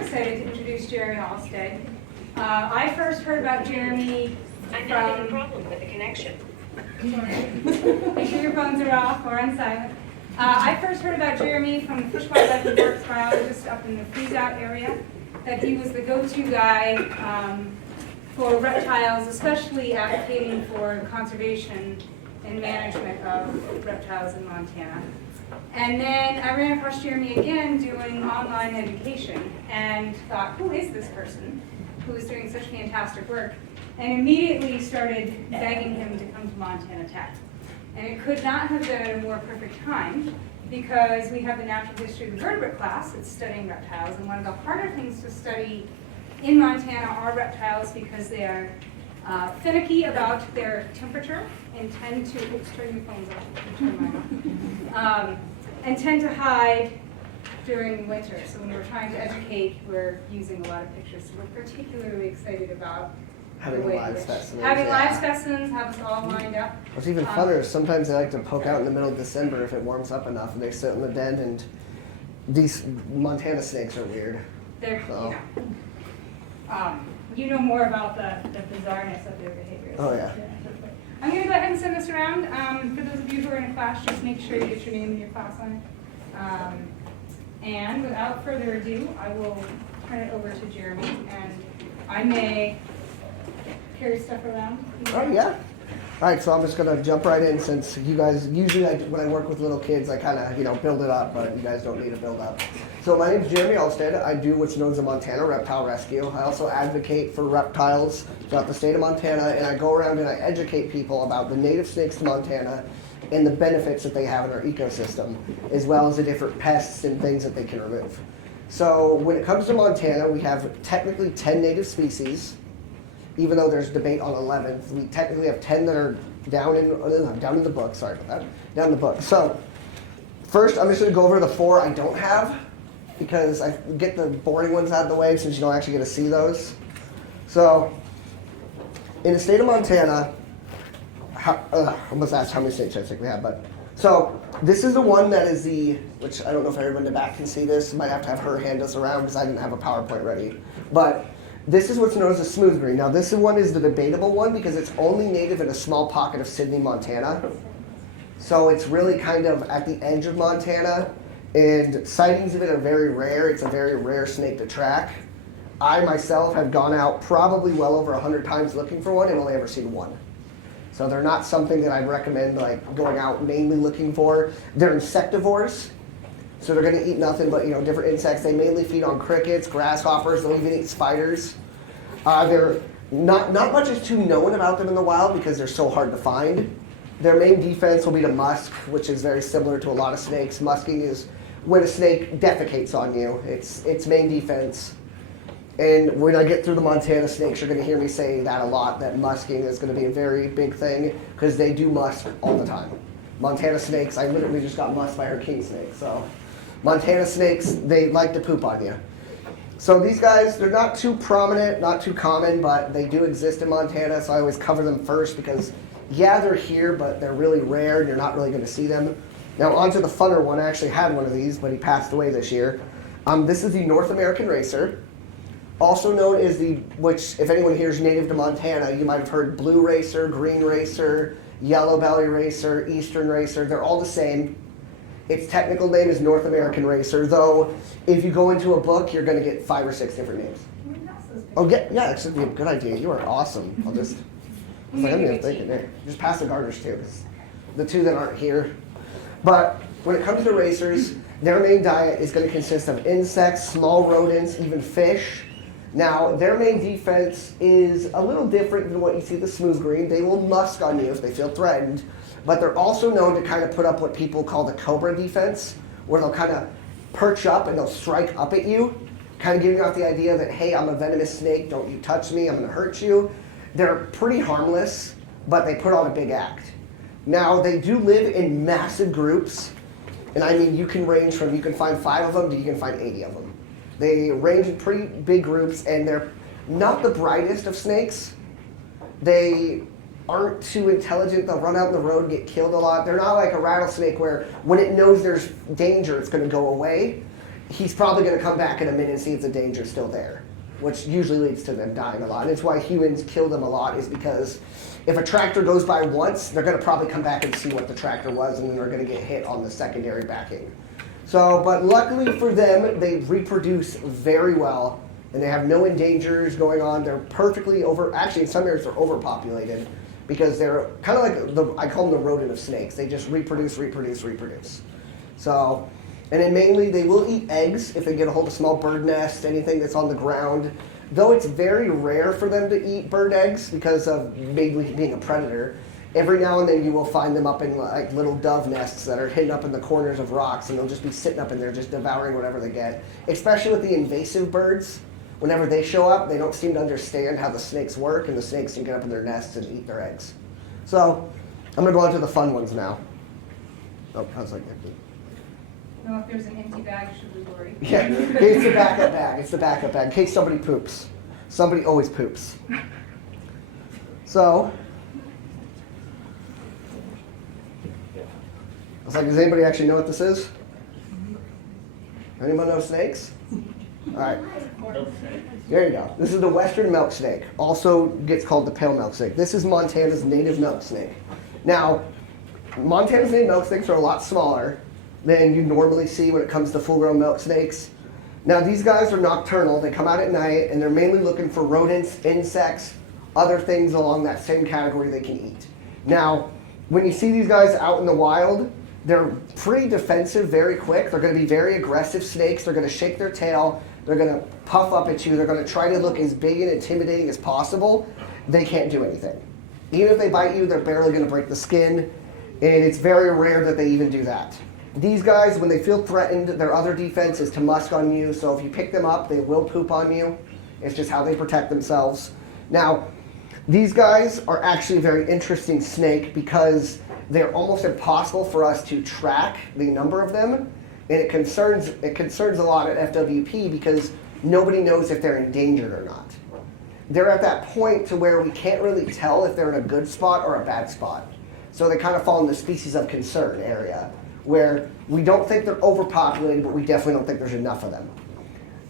Excited to introduce Jeremy Allestad. I first heard about Jeremy I'm having a problem with the connection. Make sure your phones are off or on silent. I first heard about Jeremy from the Fish, Wildlife, and Parks biologist up in the freeze-out area, that he was the go-to guy for reptiles, especially advocating for conservation and management of reptiles in Montana. And then I ran across Jeremy again doing online education and thought, who is this person who is doing such fantastic work? And immediately started begging him to come to Montana Tech. And it could not have been at a more perfect time because we have the natural history of the vertebrate class that's studying reptiles. And one of the harder things to study in Montana are reptiles because they are finicky about their temperature and tend to, oops, turn your phones off, turn mine off, and tend to hide during winter. So when we're trying to educate, we're using a lot of pictures. So we're particularly excited about having live specimens. Having live specimens, have us all lined up. What's even funner is sometimes they like to poke out in the middle of December if it warms up enough, and they sit in the den, and these Montana snakes are weird. They're, so. You know more about the bizarreness of their behavior. Oh, yeah. I'm going to go ahead and send this around. For those of you who are in a class, just make sure you get your name and your class on it. And without further ado, I will turn it over to Jeremy, and I may carry stuff around. Oh, yeah. All right, so I'm just going to jump right in since you guys, usually when I work with little kids, I kind of, build it up, but you guys don't need to build up. So my name is Jeremy Allestad. I do what's known as a Montana Reptile Rescue. I also advocate for reptiles throughout the state of Montana, and I go around and I educate people about the native snakes to Montana and the benefits that they have in our ecosystem, as well as the different pests and things that they can remove. So when it comes to Montana, we have technically 10 native species. Even though there's debate on 11, we technically have 10 that are down in the book. Sorry about that. Down in the book. So first, I'm just going to go over the 4 I don't have because I get the boring ones out of the way since you don't actually get to see those. So in the state of Montana, I almost asked how many snakes I think we have, but so this is the one that is which I don't know if everyone in the back can see this. Might have to have her hand us around because I didn't have a PowerPoint ready, but. This is what's known as a smooth green. Now this one is the debatable one because it's only native in a small pocket of Sidney, Montana. So it's really kind of at the edge of Montana, and sightings of it are very rare. It's a very rare snake to track. I myself have gone out probably well over 100 times looking for one and only ever seen one. So they're not something that I'd recommend like going out mainly looking for. They're insectivores. So they're going to eat nothing but different insects. They mainly feed on crickets, grasshoppers. They'll even eat spiders. They're not much is too known about them in the wild because they're so hard to find. Their main defense will be to musk, which is very similar to a lot of snakes. Musking is when a snake defecates on you. It's its main defense. And when I get through the Montana snakes, you're going to hear me say that a lot. That musking is going to be a very big thing because they do musk all the time. Montana snakes, I literally just got musked by her king snake. So. Montana snakes, they like to poop on you. So these guys, they're not too prominent, not too common, but they do exist in Montana, so I always cover them first because, yeah, they're here, but they're really rare and you're not really going to see them. Now, onto the funner one. I actually had one of these, but he passed away this year. This is the North American racer, also known as which, if anyone here is native to Montana, you might have heard blue racer, green racer, yellow belly racer, eastern racer. They're all the same. Its technical name is North American Racer, though if you go into a book, you're going to get 5 or 6 different names. Oh, yeah, that should be a good idea. You are awesome. I'll just, I'm going to think it there. Just pass the garters too, because the 2 that aren't here. But when it comes to racers, their main diet is going to consist of insects, small rodents, even fish. Now, their main defense is a little different than what you see the smooth green. They will musk on you if they feel threatened. But they're also known to kind of put up what people call the Cobra Defense, where they'll kind of perch up and they'll strike up at you, kind of giving out the idea that, hey, I'm a venomous snake, don't you touch me, I'm going to hurt you. They're pretty harmless, but they put on a big act. Now, they do live in massive groups, and I mean, you can find 5 of them to you can find 80 of them. They range in pretty big groups, and they're not the brightest of snakes. They aren't too intelligent. They'll run out in the road and get killed a lot. They're not like a rattlesnake where when it knows there's danger, it's going to go away. he's probably going to come back in a minute and see if the danger's still there, which usually leads to them dying a lot. And it's why humans kill them a lot, is because if a tractor goes by once, they're going to probably come back and see what the tractor was, and then they're going to get hit on the secondary backing. So, but luckily for them, they reproduce very well, and they have no endangers going on. They're perfectly actually in some areas they're overpopulated, because they're kind of like, I call them the rodent of snakes. They just reproduce. So, and then mainly they will eat eggs if they get a hold of small bird nests, anything that's on the ground. Though it's very rare for them to eat bird eggs because of mainly being a predator. Every now and then you will find them up in like little dove nests that are hidden up in the corners of rocks, and they'll just be sitting up in there just devouring whatever they get. Especially with the invasive birds. Whenever they show up, they don't seem to understand how the snakes work, and the snakes can get up in their nests and eat their eggs. So, I'm going to go on to the fun ones now. Oh, how's that going? No, if there's an empty bag, should we worry? Yeah, it's the backup bag. It's the backup bag in case somebody poops. Somebody always poops. So, I was like, does anybody actually know what this is? Anyone know snakes? All right. There you go. This is the western milk snake. Also gets called the pale milk snake. This is Montana's native milk snake. Now, Montana's native milk snakes are a lot smaller than you normally see when it comes to full-grown milk snakes. Now, these guys are nocturnal. They come out at night, and they're mainly looking for rodents, insects, other things along that same category they can eat. Now, when you see these guys out in the wild, they're pretty defensive very quick. They're going to be very aggressive snakes. They're going to shake their tail. They're going to puff up at you. They're going to try to look as big and intimidating as possible. They can't do anything. Even if they bite you, they're barely going to break the skin, and it's very rare that they even do that. These guys, when they feel threatened, their other defense is to musk on you, so if you pick them up, they will poop on you. It's just how they protect themselves. Now, these guys are actually a very interesting snake because they're almost impossible for us to track the number of them, and it concerns a lot at FWP because nobody knows if they're endangered or not. They're at that point to where we can't really tell if they're in a good spot or a bad spot. So they kind of fall in the species of concern area, where we don't think they're overpopulated, but we definitely don't think there's enough of them.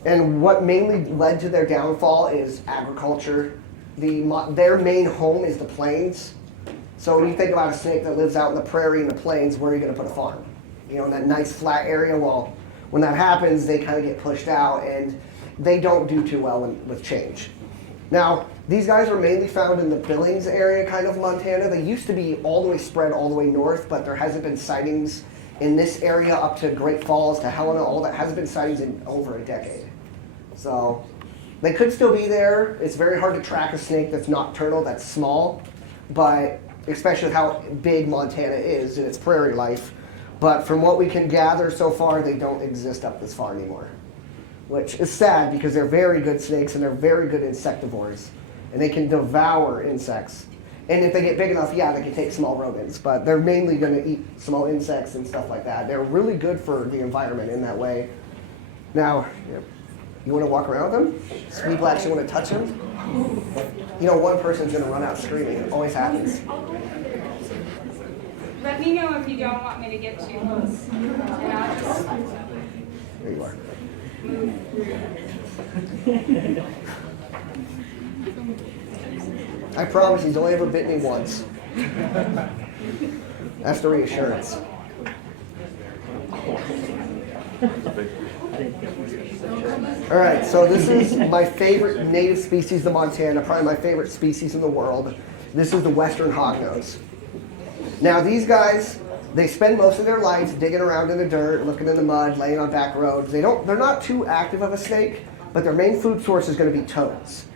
And what mainly led to their downfall is agriculture. Their main home is the plains. So when you think about a snake that lives out in the prairie and the plains, where are you going to put a farm? You know, in that nice flat area. Well, when that happens, they kind of get pushed out, and they don't do too well with change. Now, these guys are mainly found in the Billings area, kind of Montana. They used to be all the way spread all the way north, but there hasn't been sightings in this area up to Great Falls, to Helena, all that hasn't been sightings in over a decade. So they could still be there. It's very hard to track a snake that's nocturnal, that's small, but especially with how big Montana is in its prairie life. But from what we can gather so far, they don't exist up this far anymore, which is sad because they're very good snakes and they're very good insectivores, and they can devour insects. And if they get big enough, yeah, they can take small rodents, but they're mainly going to eat small insects and stuff like that. They're really good for the environment in that way. Now, you want to walk around with them? Some people actually want to touch them. You know, one person's going to run out screaming. It always happens. Let me know if you don't want me to get too close, and I'll just There you are. I promise he's only ever bit me once. That's the reassurance. All right, so this is my favorite native species of Montana, probably my favorite species in the world. This is the western hognose. Now these guys, they spend most of their lives digging around in the dirt, looking in the mud, laying on back roads. They're not too active of a snake, but their main food source is going to be toads.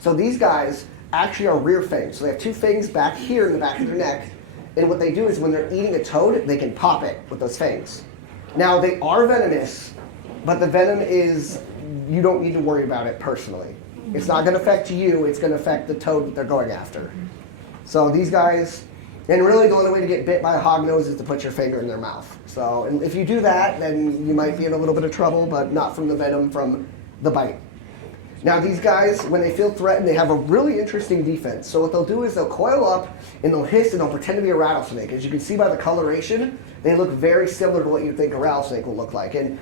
So these guys actually are rear fangs. So they have two fangs back here in the back of their neck, and what they do is when they're eating a toad, they can pop it with those fangs. Now they are venomous, but the venom is, you don't need to worry about it personally. It's not going to affect you, it's going to affect the toad that they're going after. So these guys, and really the only way to get bit by a hognose is to put your finger in their mouth. So and if you do that, then you might be in a little bit of trouble, but not from the venom, from the bite. Now these guys, when they feel threatened, they have a really interesting defense. So what they'll do is they'll coil up and they'll hiss and they'll pretend to be a rattlesnake. As you can see by the coloration, they look very similar to what you'd think a rattlesnake will look like. And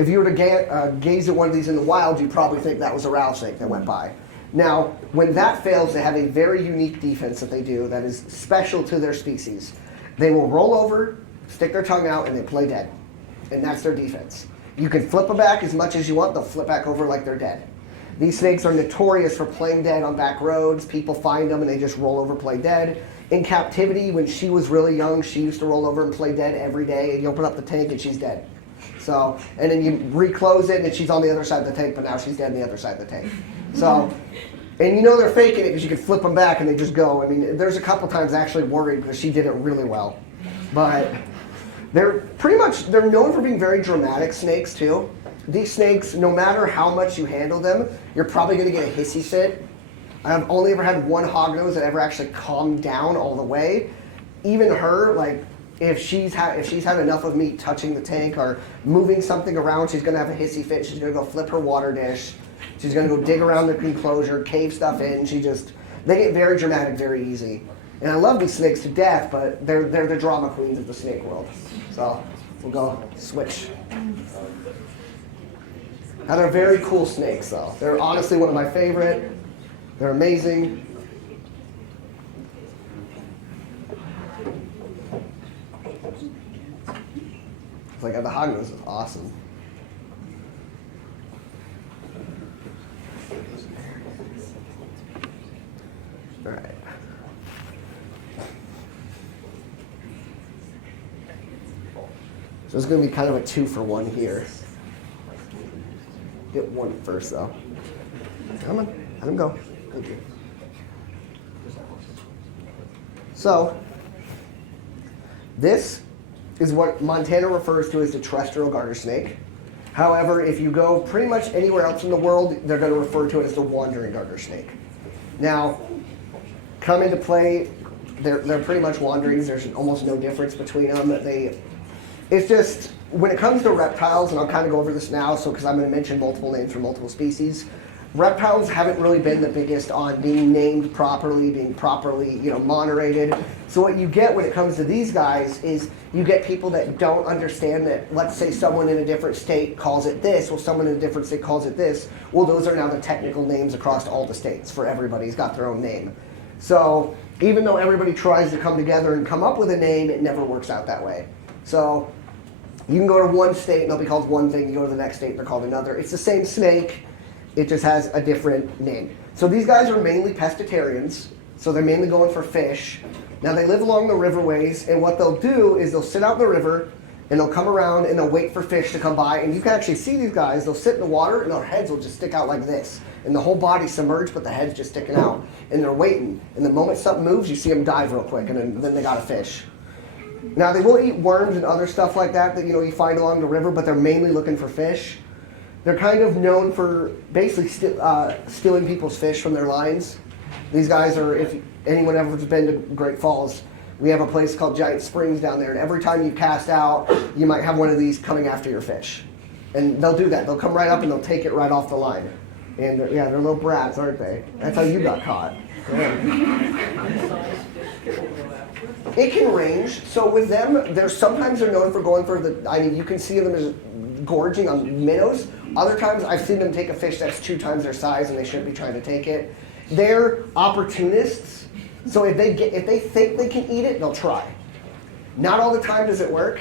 if you were to gaze at one of these in the wild, you'd probably think that was a rattlesnake that went by. Now, when that fails, they have a very unique defense that they do that is special to their species. They will roll over, stick their tongue out, and they play dead. And that's their defense. You can flip them back as much as you want, they'll flip back over like they're dead. These snakes are notorious for playing dead on back roads. People find them and they just roll over, play dead. In captivity, when she was really young, she used to roll over and play dead every day, and you open up the tank and she's dead. So, and then you reclose it and she's on the other side of the tank, but now she's dead on the other side of the tank. So, and you know they're faking it because you can flip them back and they just go. I mean, there's a couple times I actually worried because she did it really well. But they're known for being very dramatic snakes too. These snakes, no matter how much you handle them, you're probably going to get a hissy fit. I've only ever had one hognose that ever actually calmed down all the way. Even her, like, if she's had enough of me touching the tank or moving something around, she's going to have a hissy fit. She's going to go flip her water dish. She's going to go dig around the enclosure, cave stuff in. They get very dramatic very easy. And I love these snakes to death, but they're the drama queens of the snake world. So we'll go switch. Now they're very cool snakes though. They're honestly one of my favorite. They're amazing. It's like the hognose is awesome. All right. So it's going to be kind of a 2-for-1 here. Get one first though. Come on, let him go. Thank you. So, this is what Montana refers to as the terrestrial garter snake. However, if you go pretty much anywhere else in the world, they're going to refer to it as the wandering garter snake. Now, come into play, they're pretty much wanderings. There's almost no difference between them. It's just, when it comes to reptiles, and I'll kind of go over this now, because I'm going to mention multiple names for multiple species. Reptiles haven't really been the biggest on being named properly, being properly, moderated. So what you get when it comes to these guys is you get people that don't understand that, let's say someone in a different state calls it this, well, someone in a different state calls it this. Well, those are now the technical names across all the states for everybody's got their own name. So even though everybody tries to come together and come up with a name, it never works out that way. So you can go to one state and they'll be called one thing, you go to the next state and they're called another. It's the same snake, it just has a different name. So these guys are mainly pescatarians, so they're mainly going for fish. Now they live along the riverways, and what they'll do is they'll sit out in the river and they'll come around and they'll wait for fish to come by, and you can actually see these guys, they'll sit in the water and their heads will just stick out like this. And the whole body's submerged, but the head's just sticking out. And they're waiting. And the moment something moves, you see them dive real quick, and then they got a fish. Now they will eat worms and other stuff like that you find along the river, but they're mainly looking for fish. They're kind of known for basically stealing people's fish from their lines. These guys are, if anyone ever has been to Great Falls, we have a place called Giant Springs down there, and every time you cast out, you might have one of these coming after your fish. And they'll do that. They'll come right up and they'll take it right off the line. And they're little brats, aren't they? That's how you got caught. It can range. So with them, sometimes they're known for going for you can see them as gorging on minnows. Other times I've seen them take a fish that's 2 times their size and they shouldn't be trying to take it. They're opportunists. So if they think they can eat it, they'll try. Not all the time does it work.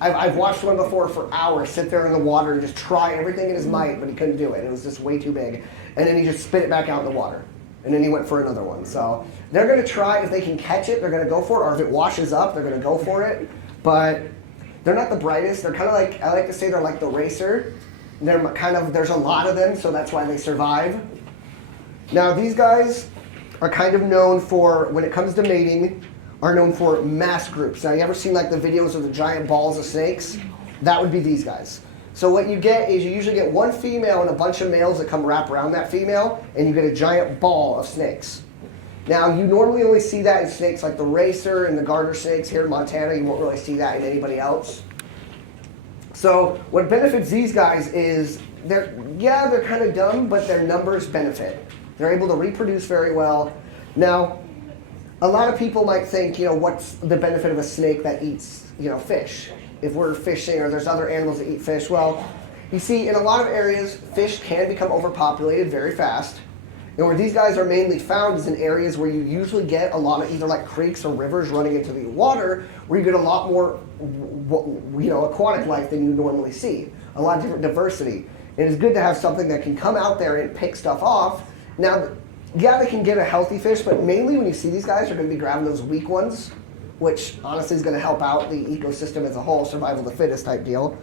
I've watched one before for hours sit there in the water and just try everything in his might, but he couldn't do it. It was just way too big. And then he just spit it back out in the water. And then he went for another one. So they're going to try. If they can catch it, they're going to go for it. Or if it washes up, they're going to go for it. But they're not the brightest. They're kind of like, I like to say they're like the racer. There's a lot of them, so that's why they survive. Now these guys are kind of known for, when it comes to mating, are known for mass groups. Now, you ever seen like the videos of the giant balls of snakes? That would be these guys. So what you get is you usually get one female and a bunch of males that come wrap around that female, and you get a giant ball of snakes. Now, you normally only see that in snakes like the racer and the garter snakes here in Montana. You won't really see that in anybody else. So what benefits these guys is they're kind of dumb, but their numbers benefit. They're able to reproduce very well. Now, a lot of people might think, what's the benefit of a snake that eats, fish? If we're fishing or there's other animals that eat fish, well, You see, in a lot of areas, fish can become overpopulated very fast. And where these guys are mainly found is in areas where you usually get a lot of either like creeks or rivers running into the water, where you get a lot more, aquatic life than you normally see. A lot of different diversity. And it's good to have something that can come out there and pick stuff off. Now, yeah, they can get a healthy fish, but mainly when you see these guys, you're going to be grabbing those weak ones, which honestly is going to help out the ecosystem as a whole, survival of the fittest type deal.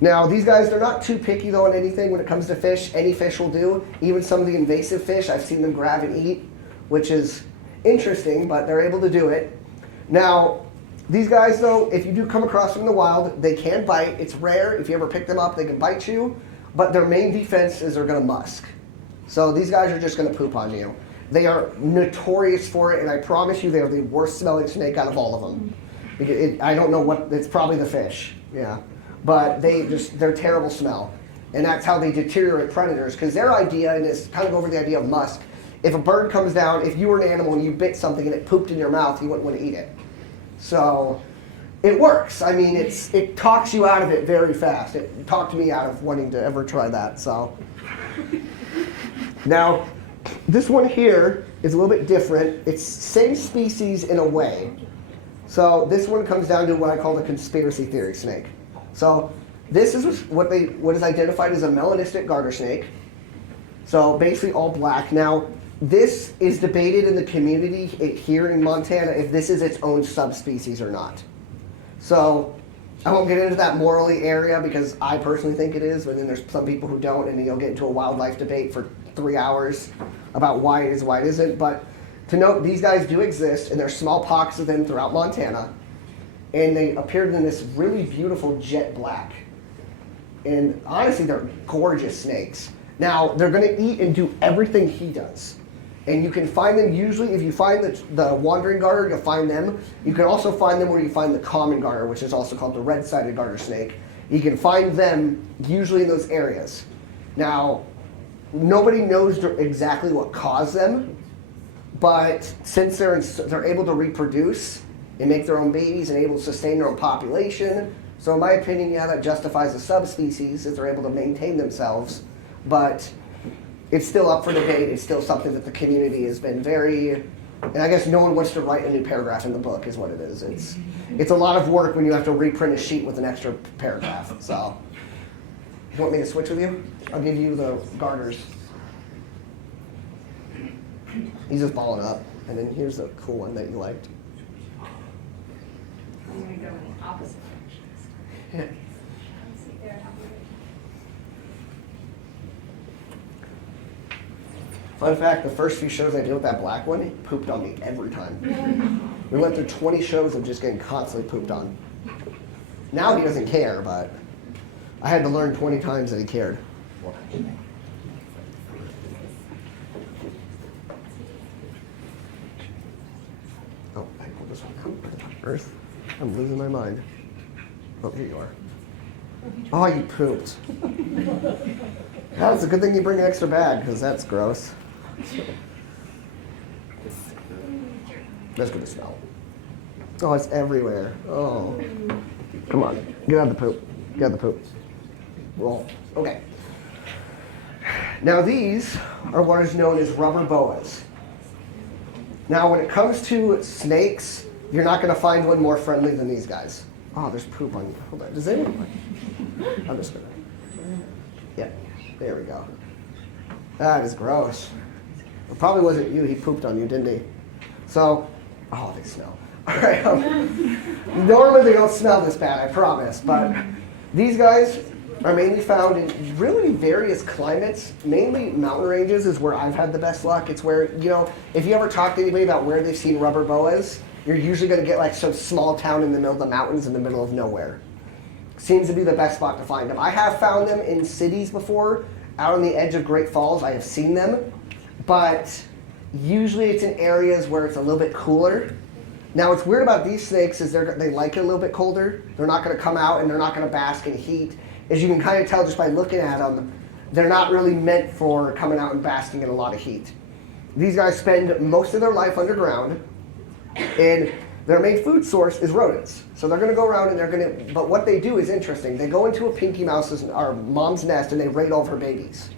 Now, these guys, they're not too picky though on anything when it comes to fish. Any fish will do. Even some of the invasive fish, I've seen them grab and eat, which is interesting, but they're able to do it. Now, these guys though, if you do come across them in the wild, they can bite. It's rare. If you ever pick them up, they can bite you, but their main defense is they're going to musk. So these guys are just going to poop on you. They are notorious for it, and I promise you they are the worst smelling snake out of all of them. I don't know what, it's probably the fish, yeah. But they're terrible smell. And that's how they deteriorate predators, because their idea, and it's kind of over the idea of musk, if a bird comes down, if you were an animal and you bit something and it pooped in your mouth, you wouldn't want to eat it. So it works. I mean, it talks you out of it very fast. It talked me out of wanting to ever try that, so. Now, this one here is a little bit different. It's same species in a way. So this one comes down to what I call the conspiracy theory snake. So this is what is identified as a melanistic garter snake. So basically all black. Now, this is debated in the community here in Montana if this is its own subspecies or not. So I won't get into that morally area because I personally think it is, but then there's some people who don't, and then you'll get into a wildlife debate for 3 hours about why it is, why it isn't. But to note, these guys do exist, and there's small pockets of them throughout Montana. And they appeared in this really beautiful jet black. And honestly, they're gorgeous snakes. Now, they're going to eat and do everything he does. And you can find them usually, if you find the wandering garter, you'll find them. You can also find them where you find the common garter, which is also called the red-sided garter snake. You can find them usually in those areas. Now, nobody knows exactly what caused them, but since they're able to reproduce and make their own babies and able to sustain their own population, so in my opinion, yeah, that justifies a subspecies if they're able to maintain themselves, but it's still up for debate. It's still something that the community has been very, and I guess no one wants to write a new paragraph in the book is what it is. It's a lot of work when you have to reprint a sheet with an extra paragraph, so. You want me to switch with you? I'll give you the garters. He's just balling up, and then here's the cool one that you liked. I'm going to go in the opposite direction. Fun fact, the first few shows I did with that black one, he pooped on me every time. We went through 20 shows of just getting constantly pooped on. Now he doesn't care, but I had to learn 20 times that he cared. Oh, I pulled this one out. Earth. I'm losing my mind. Oh, here you are. Oh, you pooped. It's a good thing you bring an extra bag, because that's gross. That's gonna smell. Oh, it's everywhere. Oh. Come on. Get out of the poop. Get out of the poop. Roll. Okay. Now these are what is known as rubber boas. Now when it comes to snakes, you're not going to find one more friendly than these guys. Oh, there's poop on you. Hold on. Does anyone? I'm just going to. Yeah. There we go. That is gross. It probably wasn't you. He pooped on you, didn't he? So, oh, they smell. All right. Normally they don't smell this bad, I promise. But these guys are mainly found in really various climates. Mainly mountain ranges is where I've had the best luck. It's where, if you ever talk to anybody about where they've seen rubber boas, you're usually going to get like some small town in the middle of the mountains in the middle of nowhere. Seems to be the best spot to find them. I have found them in cities before. Out on the edge of Great Falls, I have seen them. But usually it's in areas where it's a little bit cooler. Now what's weird about these snakes is they like it a little bit colder. They're not going to come out and they're not going to bask in heat. As you can kind of tell just by looking at them, they're not really meant for coming out and basking in a lot of heat. These guys spend most of their life underground. And their main food source is rodents. So they're going to go around and they're going to, but what they do is interesting. They go into a pinky mouse's, or mom's nest, and they raid all of her babies.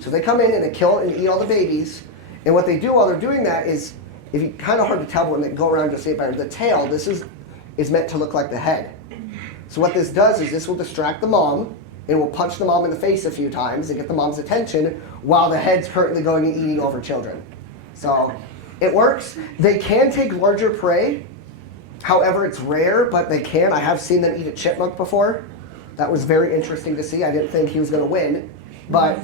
So they come in and they kill and eat all the babies. And what they do while they're doing that is, if you kind of hard to tell when they go around to see it better, the tail, this is meant to look like the head. So what this does is this will distract the mom, and will punch the mom in the face a few times and get the mom's attention while the head's currently going and eating all of her children. So it works. They can take larger prey. However, it's rare, but they can. I have seen them eat a chipmunk before. That was very interesting to see. I didn't think he was going to win, but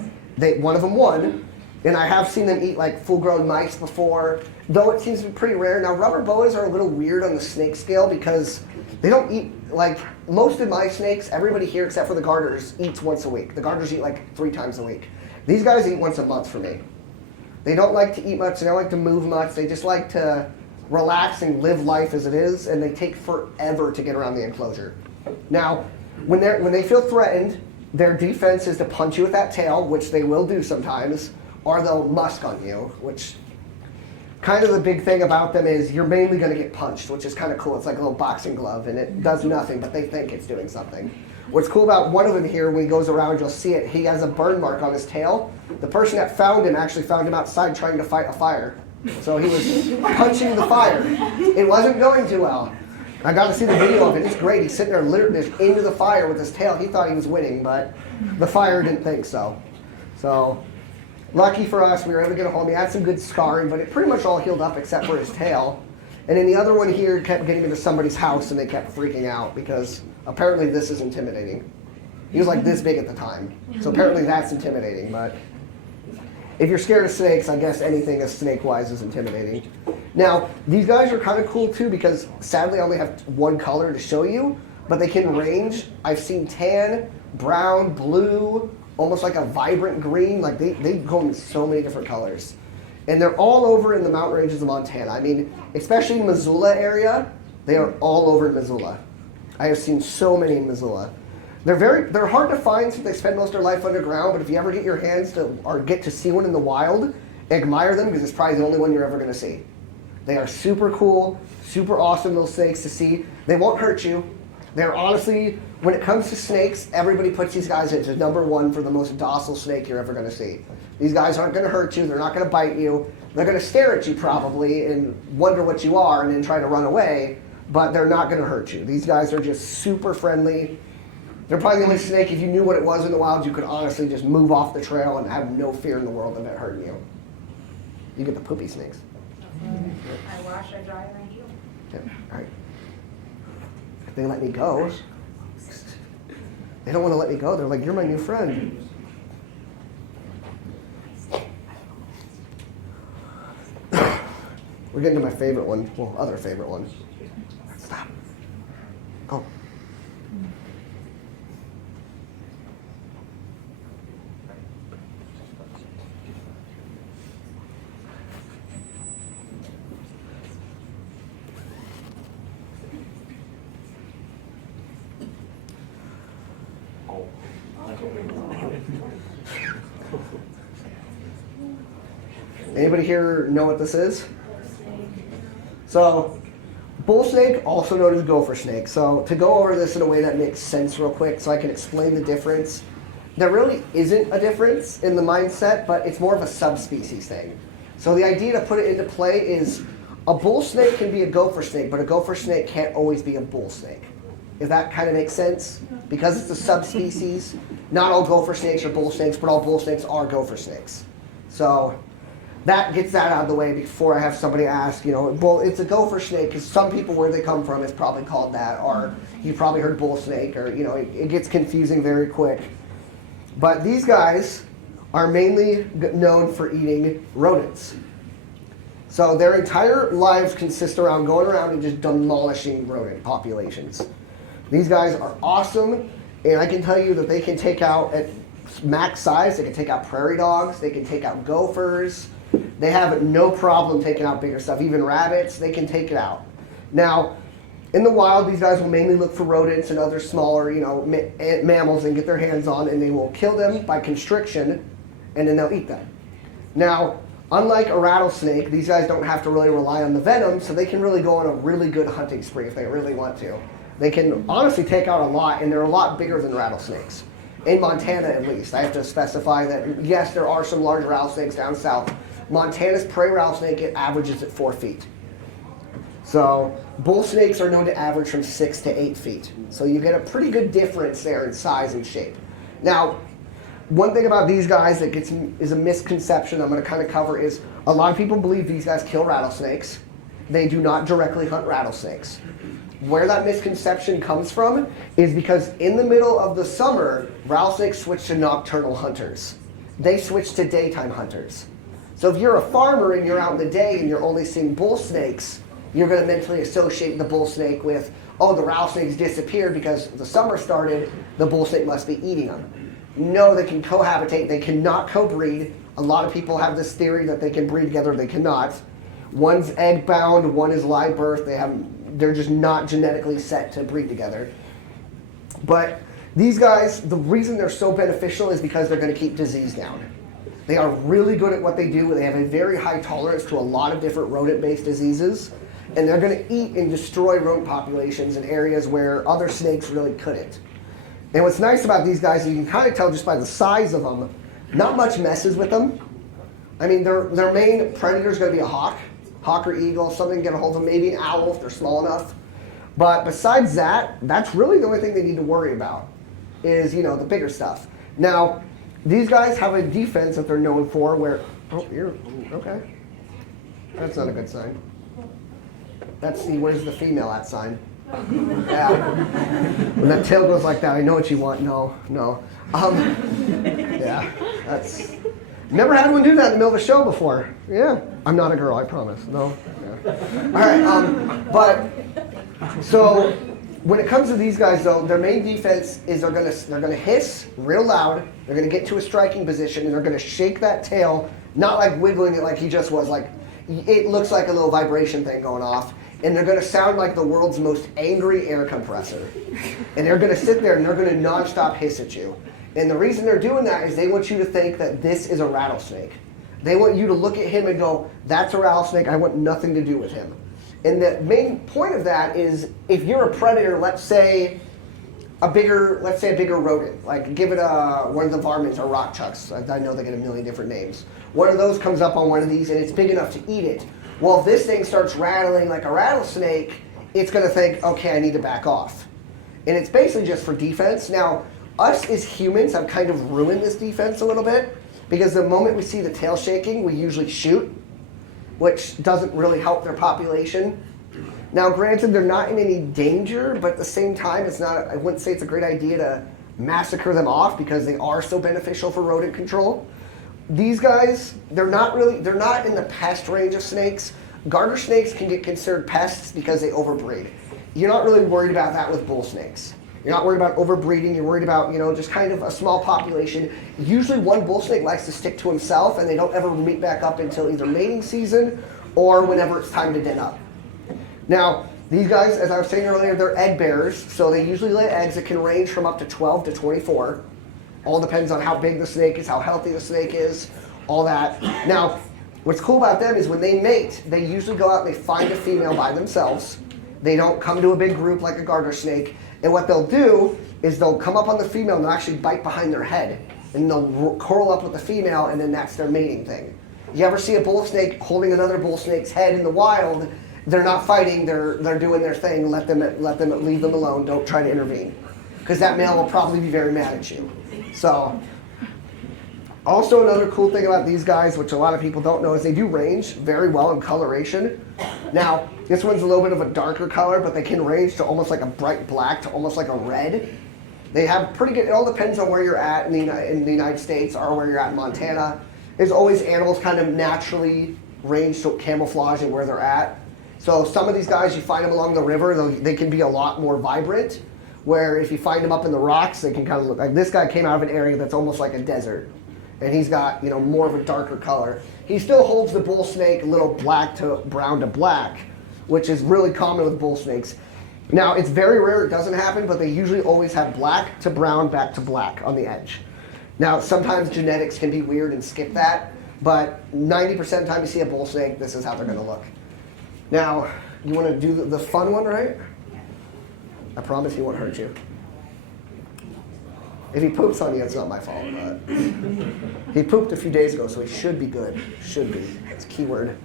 one of them won. And I have seen them eat like full-grown mice before, though it seems to be pretty rare. Now, rubber boas are a little weird on the snake scale because they don't eat, like most of my snakes, everybody here except for the garters eats once a week. The garters eat like 3 times a week. These guys eat once a month for me. They don't like to eat much, they don't like to move much, they just like to relax and live life as it is, and they take forever to get around the enclosure. Now, when they feel threatened, their defense is to punch you with that tail, which they will do sometimes, or they'll musk on you, which kind of the big thing about them is you're mainly going to get punched, which is kind of cool. It's like a little boxing glove, and it does nothing, but they think it's doing something. What's cool about one of them here, when he goes around, you'll see it, he has a burn mark on his tail. The person that found him actually found him outside trying to fight a fire. So he was punching the fire. It wasn't going too well. I got to see the video of it. It's great. He's sitting there literally into the fire with his tail. He thought he was winning, but the fire didn't think so. So lucky for us, we were able to get a hold. He had some good scarring, but it pretty much all healed up except for his tail. And then the other one here kept getting into somebody's house, and they kept freaking out because apparently this is intimidating. He was like this big at the time, so apparently that's intimidating. But if you're scared of snakes, I guess anything as snake-wise is intimidating. Now, these guys are kind of cool too because sadly I only have one color to show you, but they can range. I've seen tan, brown, blue, almost like a vibrant green. Like they go in so many different colors. And they're all over in the mountain ranges of Montana. I mean, especially in Missoula area, they are all over in Missoula. I have seen so many in Missoula. They're hard to find since they spend most of their life underground, but if you ever get your hands to, or get to see one in the wild, admire them because it's probably the only one you're ever going to see. They are super cool, super awesome little snakes to see. They won't hurt you. They're honestly, when it comes to snakes, everybody puts these guys into #1 for the most docile snake you're ever going to see. These guys aren't going to hurt you. They're not going to bite you. They're going to stare at you probably and wonder what you are and then try to run away, but they're not going to hurt you. These guys are just super friendly. They're probably the only snake, if you knew what it was in the wild, you could honestly just move off the trail and have no fear in the world of it hurting you. You get the poopy snakes. I wash, I dry, and I heal. Yeah, all right. If they let me go, they don't want to let me go. They're like, you're my new friend. We're getting to my favorite one. Well, other favorite one. Stop. Go. Anybody here know what this is? So, bull snake, also known as gopher snake. So to go over this in a way that makes sense real quick so I can explain the difference. There really isn't a difference in the mindset, but it's more of a subspecies thing. So the idea to put it into play is a bull snake can be a gopher snake, but a gopher snake can't always be a bull snake. If that kind of makes sense? Because it's a subspecies, not all gopher snakes are bull snakes, but all bull snakes are gopher snakes. So that gets that out of the way before I have somebody ask, well, it's a gopher snake, because some people where they come from, it's probably called that, or you probably heard bull snake, or, it gets confusing very quick. But these guys are mainly known for eating rodents. So their entire lives consist around going around and just demolishing rodent populations. These guys are awesome, and I can tell you that they can take out, at max size, they can take out prairie dogs, they can take out gophers. They have no problem taking out bigger stuff. Even rabbits, they can take it out. Now, in the wild, these guys will mainly look for rodents and other smaller, mammals and get their hands on, and they will kill them by constriction, and then they'll eat them. Now, Unlike a rattlesnake, these guys don't have to really rely on the venom, so they can really go on a really good hunting spree if they really want to. They can honestly take out a lot, and they're a lot bigger than rattlesnakes. In Montana, at least. I have to specify that, yes, there are some large rattlesnakes down south. Montana's prairie rattlesnake, it averages at 4 feet. So bull snakes are known to average from 6 to 8 feet. So you get a pretty good difference there in size and shape. Now, one thing about these guys that is a misconception I'm going to kind of cover is a lot of people believe these guys kill rattlesnakes. They do not directly hunt rattlesnakes. Where that misconception comes from is because in the middle of the summer, rattlesnakes switch to nocturnal hunters. They switch to daytime hunters. So if you're a farmer and you're out in the day and you're only seeing bull snakes, you're going to mentally associate the bull snake with, oh, the rattlesnakes disappeared because the summer started, the bull snake must be eating them. No, they can cohabitate, they cannot co-breed. A lot of people have this theory that they can breed together, they cannot. One's egg bound, one is live birth, they're just not genetically set to breed together. But these guys, the reason they're so beneficial is because they're going to keep disease down. They are really good at what they do. They have a very high tolerance to a lot of different rodent-based diseases. And they're going to eat and destroy rodent populations in areas where other snakes really couldn't. And what's nice about these guys, you can kind of tell just by the size of them, not much messes with them. I mean, their main predator is going to be a hawk or eagle, something to get a hold of them, maybe an owl if they're small enough. But besides that, that's really the only thing they need to worry about is, the bigger stuff. Now, these guys have a defense that they're known for where, oh, you're, okay. That's not a good sign. That's the where's the female at sign. Yeah. When that tail goes like that, I know what you want. No. Yeah, that's... Never had one do that in the middle of a show before. Yeah. I'm not a girl, I promise. No. Yeah. All right, but, so, when it comes to these guys, though, their main defense is they're gonna hiss real loud, they're gonna get to a striking position, and they're gonna shake that tail, not like wiggling it like he just was, like, it looks like a little vibration thing going off. And they're going to sound like the world's most angry air compressor. And they're going to sit there and they're going to nonstop hiss at you. And the reason they're doing that is they want you to think that this is a rattlesnake. They want you to look at him and go, that's a rattlesnake, I want nothing to do with him. And the main point of that is if you're a predator, let's say a bigger rodent, like give it one of the varmints or rock chucks. I know they get a million different names. One of those comes up on one of these and it's big enough to eat it. Well, if this thing starts rattling like a rattlesnake, it's going to think, okay, I need to back off. And it's basically just for defense. Now, us as humans have kind of ruined this defense a little bit because the moment we see the tail shaking, we usually shoot, which doesn't really help their population. Now, granted, they're not in any danger, but at the same time, I wouldn't say it's a great idea to massacre them off because they are so beneficial for rodent control. These guys, they're not in the pest range of snakes. Garter snakes can get considered pests because they overbreed. You're not really worried about that with bull snakes. You're not worried about overbreeding. You're worried about, just kind of a small population. Usually one bull snake likes to stick to himself and they don't ever meet back up until either mating season or whenever it's time to den up. Now, these guys, as I was saying earlier, they're egg bearers. So they usually lay eggs that can range from up to 12 to 24. All depends on how big the snake is, how healthy the snake is, all that. Now, what's cool about them is when they mate, they usually go out and they find a female by themselves. They don't come to a big group like a garter snake. And what they'll do is they'll come up on the female and they'll actually bite behind their head. And they'll curl up with the female and then that's their mating thing. You ever see a bull snake holding another bull snake's head in the wild, they're not fighting, they're doing their thing, leave them alone, don't try to intervene. Because that male will probably be very mad at you. So, also another cool thing about these guys, which a lot of people don't know, is they do range very well in coloration. Now, this one's a little bit of a darker color, but they can range to almost like a bright black to almost like a red. They have pretty good, it all depends on where you're at in the United States or where you're at in Montana. There's always animals kind of naturally range to camouflage and where they're at. So some of these guys, you find them along the river, they can be a lot more vibrant. Where if you find them up in the rocks, they can kind of look like this guy came out of an area that's almost like a desert. And he's got, more of a darker color. He still holds the bull snake a little black to brown to black, which is really common with bull snakes. Now, it's very rare it doesn't happen, but they usually always have black to brown back to black on the edge. Now, sometimes genetics can be weird and skip that, But 90% of the time you see a bull snake, this is how they're going to look. Now, you want to do the fun one, right? I promise he won't hurt you. If he poops on you, it's not my fault. But he pooped a few days ago, so he should be good. Should be. It's a key word.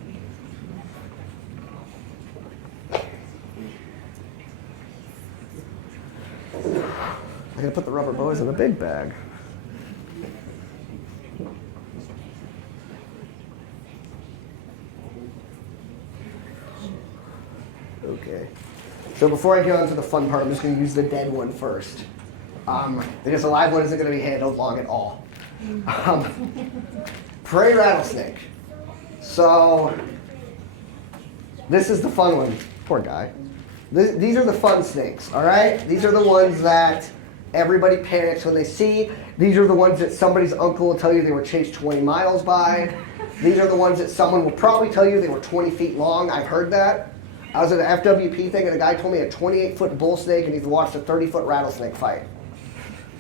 I'm going to put the rubber boas in a big bag. Okay. So before I get on to the fun part, I'm just going to use the dead one first. Because the live one isn't going to be handled long at all. Prairie Rattlesnake. So this is the fun one. Poor guy. These are the fun snakes, all right? These are the ones that everybody panics when they see. These are the ones that somebody's uncle will tell you they were chased 20 miles by. These are the ones that someone will probably tell you they were 20 feet long. I've heard that. I was at an FWP thing and a guy told me a 28-foot bull snake and he's watched a 30-foot rattlesnake fight.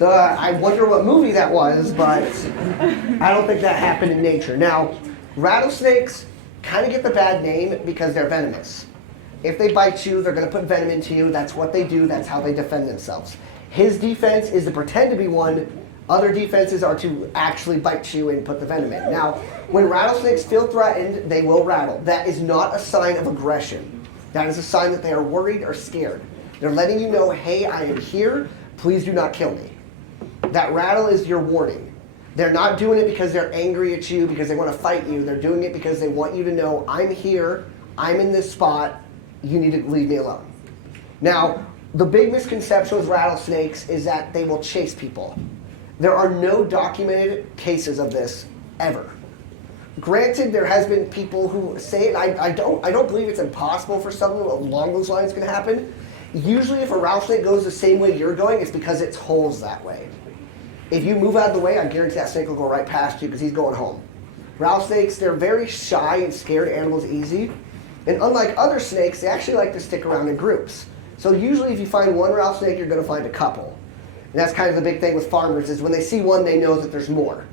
I wonder what movie that was, but I don't think that happened in nature. Now, rattlesnakes kind of get the bad name because they're venomous. If they bite you, they're going to put venom into you. That's what they do. That's how they defend themselves. His defense is to pretend to be one. Other defenses are to actually bite you and put the venom in. Now, when rattlesnakes feel threatened, they will rattle. That is not a sign of aggression. That is a sign that they are worried or scared. They're letting you know, hey, I am here. Please do not kill me. That rattle is your warning. They're not doing it because they're angry at you, because they want to fight you. They're doing it because they want you to know, I'm here, I'm in this spot, you need to leave me alone. Now, the big misconception with rattlesnakes is that they will chase people. There are no documented cases of this ever. Granted, there has been people who say it. I don't believe it's impossible for something along those lines can happen. Usually if a rattlesnake goes the same way you're going, it's because its hole's that way. If you move out of the way, I guarantee that snake will go right past you because he's going home. Rattlesnakes, they're very shy and scared animals easy. And unlike other snakes, they actually like to stick around in groups. So usually if you find one rattlesnake, you're going to find a couple. And that's kind of the big thing with farmers is when they see one, they know that there's more.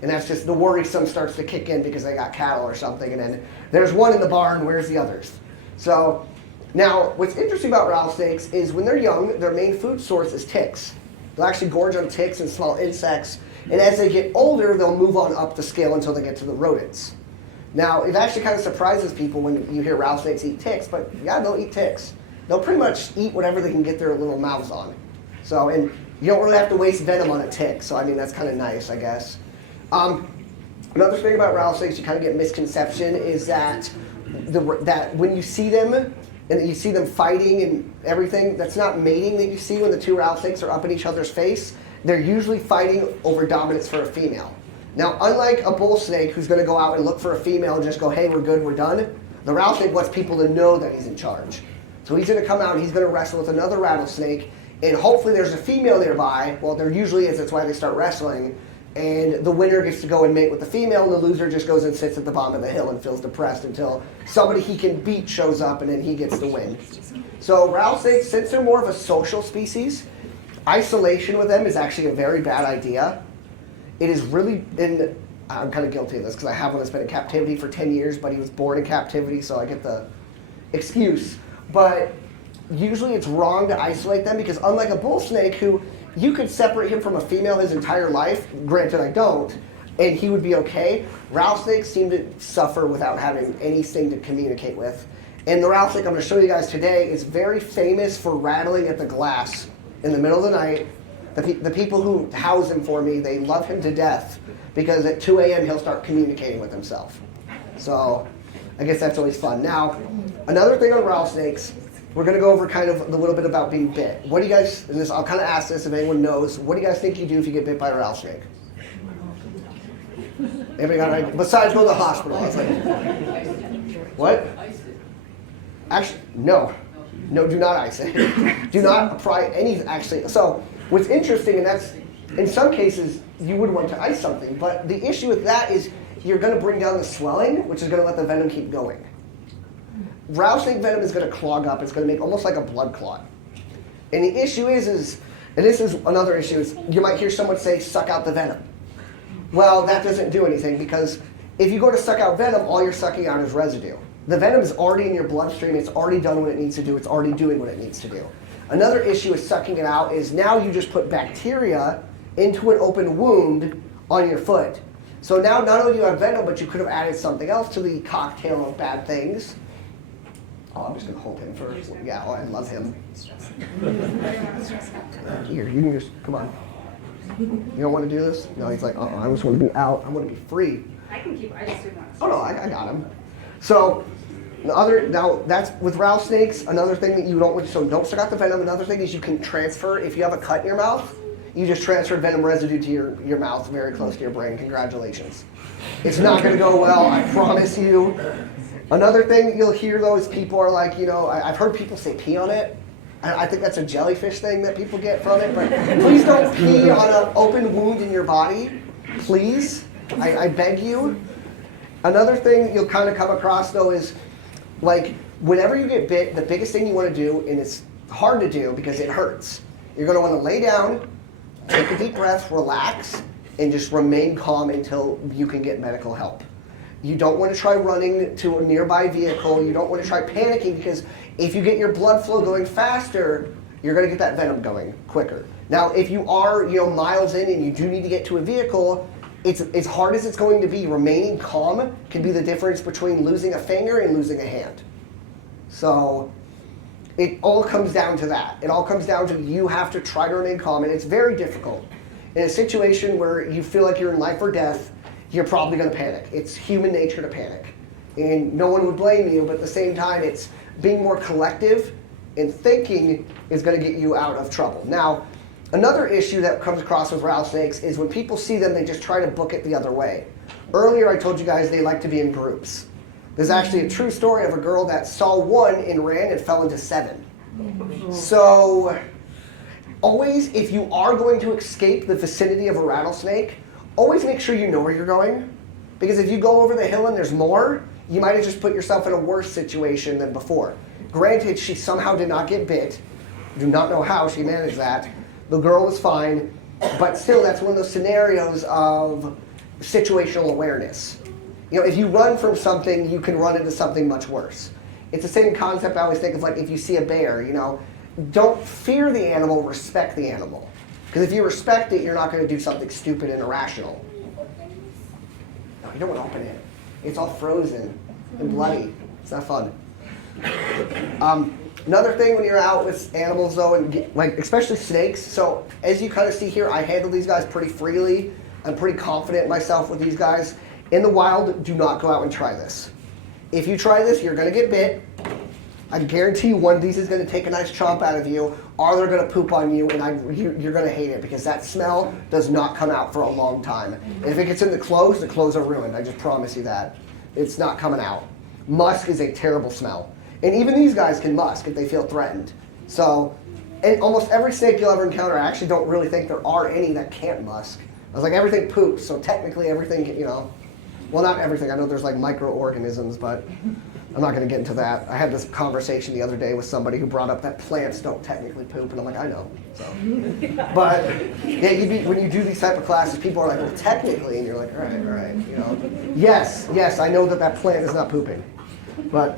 And that's just the worrisome starts to kick in because they got cattle or something. And then there's one in the barn, where's the others? So now what's interesting about rattlesnakes is when they're young, their main food source is ticks. They'll actually gorge on ticks and small insects. And as they get older, they'll move on up the scale until they get to the rodents. Now, it actually kind of surprises people when you hear rattlesnakes eat ticks, but yeah, they'll eat ticks. They'll pretty much eat whatever they can get their little mouths on. So, and you don't really have to waste venom on a tick, so I mean, that's kind of nice, I guess. Another thing about rattlesnakes you kind of get misconception is that that when you see them, and you see them fighting and everything, that's not mating that you see when the two rattlesnakes are up in each other's face. They're usually fighting over dominance for a female. Now, unlike a bull snake who's going to go out and look for a female and just go, hey, we're good, we're done, the rattlesnake wants people to know that he's in charge. So he's going to come out and he's going to wrestle with another rattlesnake, and hopefully there's a female nearby. Well, there usually is, that's why they start wrestling. And the winner gets to go and mate with the female, and the loser just goes and sits at the bottom of the hill and feels depressed until somebody he can beat shows up, and then he gets the win. So rattlesnakes, since they're more of a social species, isolation with them is actually a very bad idea. It is really, I'm kind of guilty of this because I have one that's been in captivity for 10 years, but he was born in captivity, so I get the excuse. But usually it's wrong to isolate them because unlike a bull snake who you could separate him from a female his entire life, granted I don't, and he would be okay. Rattlesnakes seem to suffer without having anything to communicate with. And the rattlesnake I'm going to show you guys today is very famous for rattling at the glass in the middle of the night. The people who house him for me, they love him to death because at 2 a.m. he'll start communicating with himself. So I guess that's always fun. Now, another thing on rattlesnakes, we're going to go over kind of a little bit about being bit. What do you guys, and this, I'll kind of ask this if anyone knows, what do you guys think you do if you get bit by a rattlesnake? Anybody got an idea? Besides go to the hospital. I was like, what? Actually, no. No, do not ice it. Do not apply any, actually. So what's interesting, and that's, in some cases, you would want to ice something, but the issue with that is you're going to bring down the swelling, which is going to let the venom keep going. Rattlesnake venom is going to clog up. It's going to make almost like a blood clot. And the issue is, and this is another issue, is you might hear someone say, suck out the venom. Well, that doesn't do anything because If you go to suck out venom, all you're sucking out is residue. The venom is already in your bloodstream. It's already done what it needs to do. It's already doing what it needs to do. Another issue with sucking it out is now you just put bacteria into an open wound on your foot. So now not only do you have venom, but you could have added something else to the cocktail of bad things. Oh, I'm just going to hold him first. Yeah, oh, I love him. Here, you can just, come on. You don't want to do this? No, he's like, I just want to be out. I want to be free. I can keep, I just didn't want to. Oh no, I got him. So, now that's with rattlesnakes, another thing that you don't want, so don't suck out the venom. Another thing is you can transfer, if you have a cut in your mouth, you just transfer venom residue to your mouth very close to your brain. Congratulations. It's not going to go well, I promise you. Another thing you'll hear though is people are like, I've heard people say pee on it. I think that's a jellyfish thing that people get from it, but please don't pee on an open wound in your body. Please. I beg you. Another thing you'll kind of come across though is, like, whenever you get bit, the biggest thing you want to do, and it's hard to do because it hurts, you're going to want to lay down, take a deep breath, relax, and just remain calm until you can get medical help. You don't want to try running to a nearby vehicle. You don't want to try panicking, because if you get your blood flow going faster, you're going to get that venom going quicker. Now, if you are miles in and you do need to get to a vehicle, it's as hard as it's going to be, remaining calm can be the difference between losing a finger and losing a hand. So it all comes down to that. It all comes down to you have to try to remain calm, and it's very difficult. In a situation where you feel like you're in life or death, you're probably going to panic. It's human nature to panic. And no one would blame you, but at the same time, it's being more collective and thinking is going to get you out of trouble. Now, another issue that comes across with rattlesnakes is when people see them, they just try to book it the other way. Earlier, I told you guys they like to be in groups. There's actually a true story of a girl that saw one and ran and fell into 7. So, always, if you are going to escape the vicinity of a rattlesnake, always make sure you know where you're going. Because if you go over the hill and there's more, you might have just put yourself in a worse situation than before. Granted, she somehow did not get bit. Do not know how she managed that. The girl was fine, but still, that's one of those scenarios of situational awareness. If you run from something, you can run into something much worse. It's the same concept I always think of, like if you see a bear, don't fear the animal, respect the animal. Because if you respect it, you're not going to do something stupid and irrational. No, you don't want to open it. It's all frozen and bloody. It's not fun. Another thing when you're out with animals though, and especially snakes, so as you kind of see here, I handle these guys pretty freely. I'm pretty confident in myself with these guys. In the wild, do not go out and try this. If you try this, you're going to get bit. I guarantee you one of these is going to take a nice chomp out of you, or they're going to poop on you, and you're going to hate it, because that smell does not come out for a long time. And if it gets in the clothes are ruined. I just promise you that. It's not coming out. Musk is a terrible smell. And even these guys can musk if they feel threatened. So, and almost every snake you'll ever encounter, I actually don't really think there are any that can't musk. I was like, everything poops, so technically everything, well, not everything. I know there's like microorganisms, but I'm not going to get into that. I had this conversation the other day with somebody who brought up that plants don't technically poop, and I'm like, I know. So, but yeah, when you do these type of classes, people are like, well, technically, and you're like, all right. Yes, I know that plant is not pooping, but.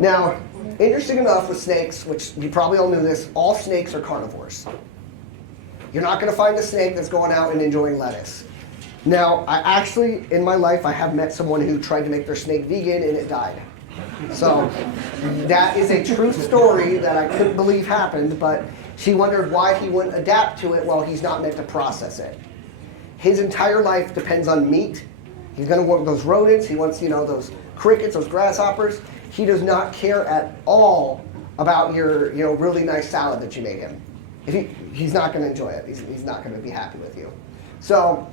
Now, interesting enough with snakes, which you probably all knew this, all snakes are carnivores. You're not going to find a snake that's going out and enjoying lettuce. Now, I actually, in my life, I have met someone who tried to make their snake vegan and it died. So, that is a true story that I couldn't believe happened, but she wondered why he wouldn't adapt to it while he's not meant to process it. His entire life depends on meat. He's going to want those rodents, he wants, those crickets, those grasshoppers. He does not care at all about your, really nice salad that you made him. He's not going to enjoy it. He's not going to be happy with you. So,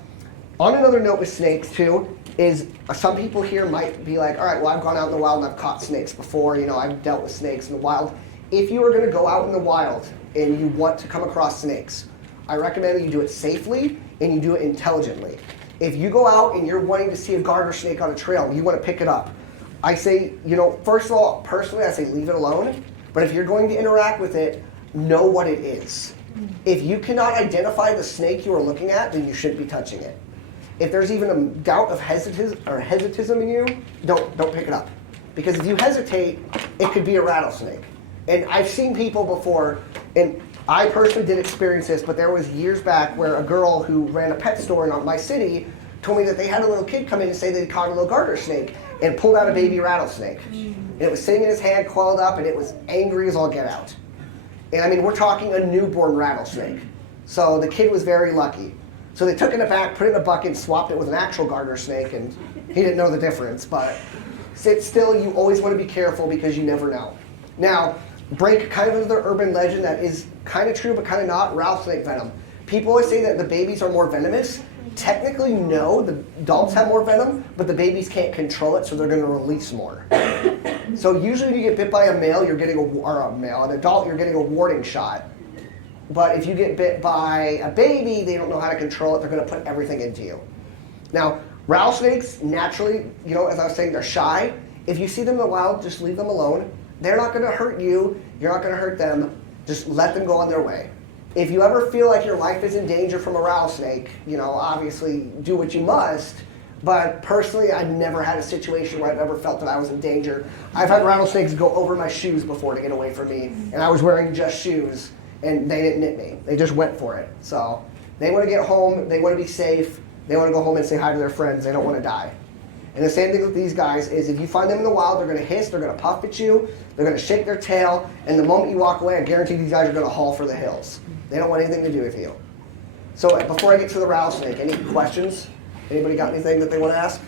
on another note with snakes too, is some people here might be like, all right, well, I've gone out in the wild and I've caught snakes before. I've dealt with snakes in the wild. If you are going to go out in the wild and you want to come across snakes, I recommend that you do it safely and you do it intelligently. If you go out and you're wanting to see a garter snake on a trail, you want to pick it up. I say, first of all, personally, I say leave it alone. But if you're going to interact with it, know what it is. If you cannot identify the snake you are looking at, then you shouldn't be touching it. if there's even a doubt of hesitism in you, don't pick it up. Because if you hesitate, it could be a rattlesnake. And I've seen people before, and I personally didn't experience this, but there was years back where a girl who ran a pet store in my city told me that they had a little kid come in and say they caught a little garter snake and pulled out a baby rattlesnake. And it was sitting in his hand, coiled up, and it was angry as all get out. And I mean, we're talking a newborn rattlesnake. So the kid was very lucky. So they took it back, put it in a bucket, swapped it with an actual garter snake, and he didn't know the difference. But still, you always want to be careful because you never know. Now, break kind of another urban legend that is kind of true but kind of not, rattlesnake venom. People always say that the babies are more venomous. Technically, no, the adults have more venom, but the babies can't control it, so they're going to release more. So usually when you get bit by a male, you're getting an adult, you're getting a warning shot. But if you get bit by a baby, they don't know how to control it, they're going to put everything into you. Now, rattlesnakes, naturally, as I was saying, they're shy. If you see them in the wild, just leave them alone. They're not going to hurt you, you're not going to hurt them, just let them go on their way. If you ever feel like your life is in danger from a rattlesnake, obviously do what you must. But personally, I've never had a situation where I've ever felt that I was in danger. I've had rattlesnakes go over my shoes before to get away from me, and I was wearing just shoes, and they didn't nip me. They just went for it. So they want to get home, they want to be safe, they want to go home and say hi to their friends, they don't want to die. And the same thing with these guys is if you find them in the wild, they're going to hiss, they're going to puff at you, they're going to shake their tail, and the moment you walk away, I guarantee these guys are going to haul for the hills. They don't want anything to do with you. So before I get to the rattlesnake, any questions? Anybody got anything that they want to ask?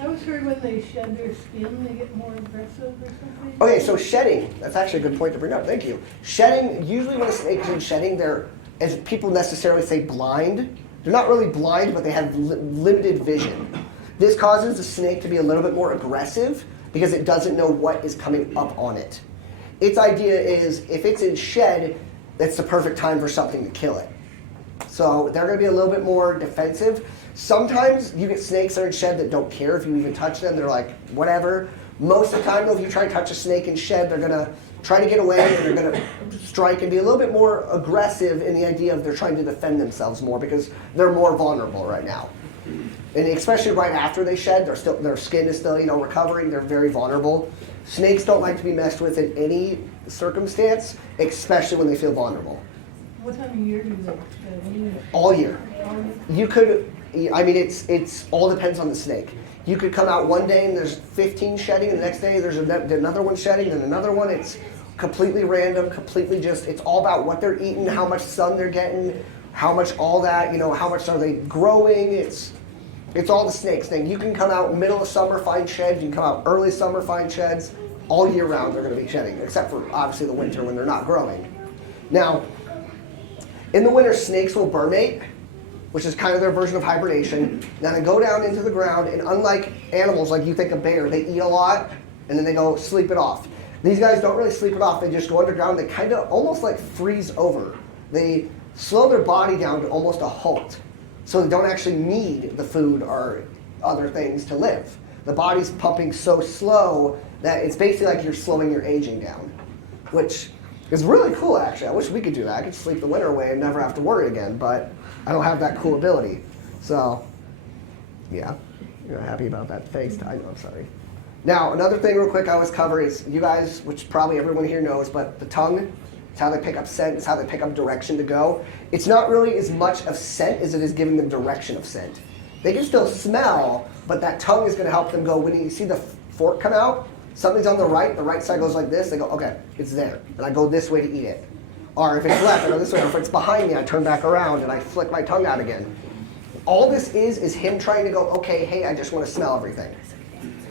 I was heard when they shed their skin, they get more aggressive or something. Okay, so shedding, that's actually a good point to bring up, thank you. Shedding, usually when a snake is in shedding, they're, as people necessarily say, blind. They're not really blind, but they have limited vision. This causes the snake to be a little bit more aggressive because it doesn't know what is coming up on it. Its idea is if it's in shed, that's the perfect time for something to kill it. So they're going to be a little bit more defensive. Sometimes you get snakes that are in shed that don't care if you even touch them. They're like, whatever. Most of the time, though, if you try to touch a snake in shed, they're going to try to get away and they're going to strike and be a little bit more aggressive in the idea of they're trying to defend themselves more because they're more vulnerable right now. And especially right after they shed, their skin is still, recovering. They're very vulnerable. Snakes don't like to be messed with in any circumstance, especially when they feel vulnerable. What time of year do they shed? All year. You could, it's all depends on the snake. You could come out one day and there's 15 shedding, and the next day there's another one shedding, and another one. It's completely random, completely it's all about what they're eating, how much sun they're getting, how much all that, how much are they growing. It's all the snakes thing. You can come out middle of summer, find sheds. You can come out early summer, find sheds. All year round they're going to be shedding, except for obviously the winter when they're not growing. Now, in the winter, snakes will brumate, which is kind of their version of hibernation. Now they go down into the ground, and unlike animals, like you think a bear, they eat a lot, and then they go sleep it off. These guys don't really sleep it off. They just go underground. They kind of almost like freeze over. They slow their body down to almost a halt. So they don't actually need the food or other things to live. The body's pumping so slow that it's basically like you're slowing your aging down, which is really cool, actually. I wish we could do that. I could sleep the winter away and never have to worry again, but I don't have that cool ability. So, yeah, you're happy about that face. I know, I'm sorry. Now, another thing real quick I always cover is, you guys, which probably everyone here knows, but the tongue, it's how they pick up scent, it's how they pick up direction to go. It's not really as much of scent as it is giving them direction of scent. They can still smell, but that tongue is going to help them go. When you see the fork come out, something's on the right side goes like this, they go, okay, it's there. And I go this way to eat it. Or if it's left, I go this way. Or if it's behind me, I turn back around and I flick my tongue out again. All this is him trying to go, okay, hey, I just want to smell everything.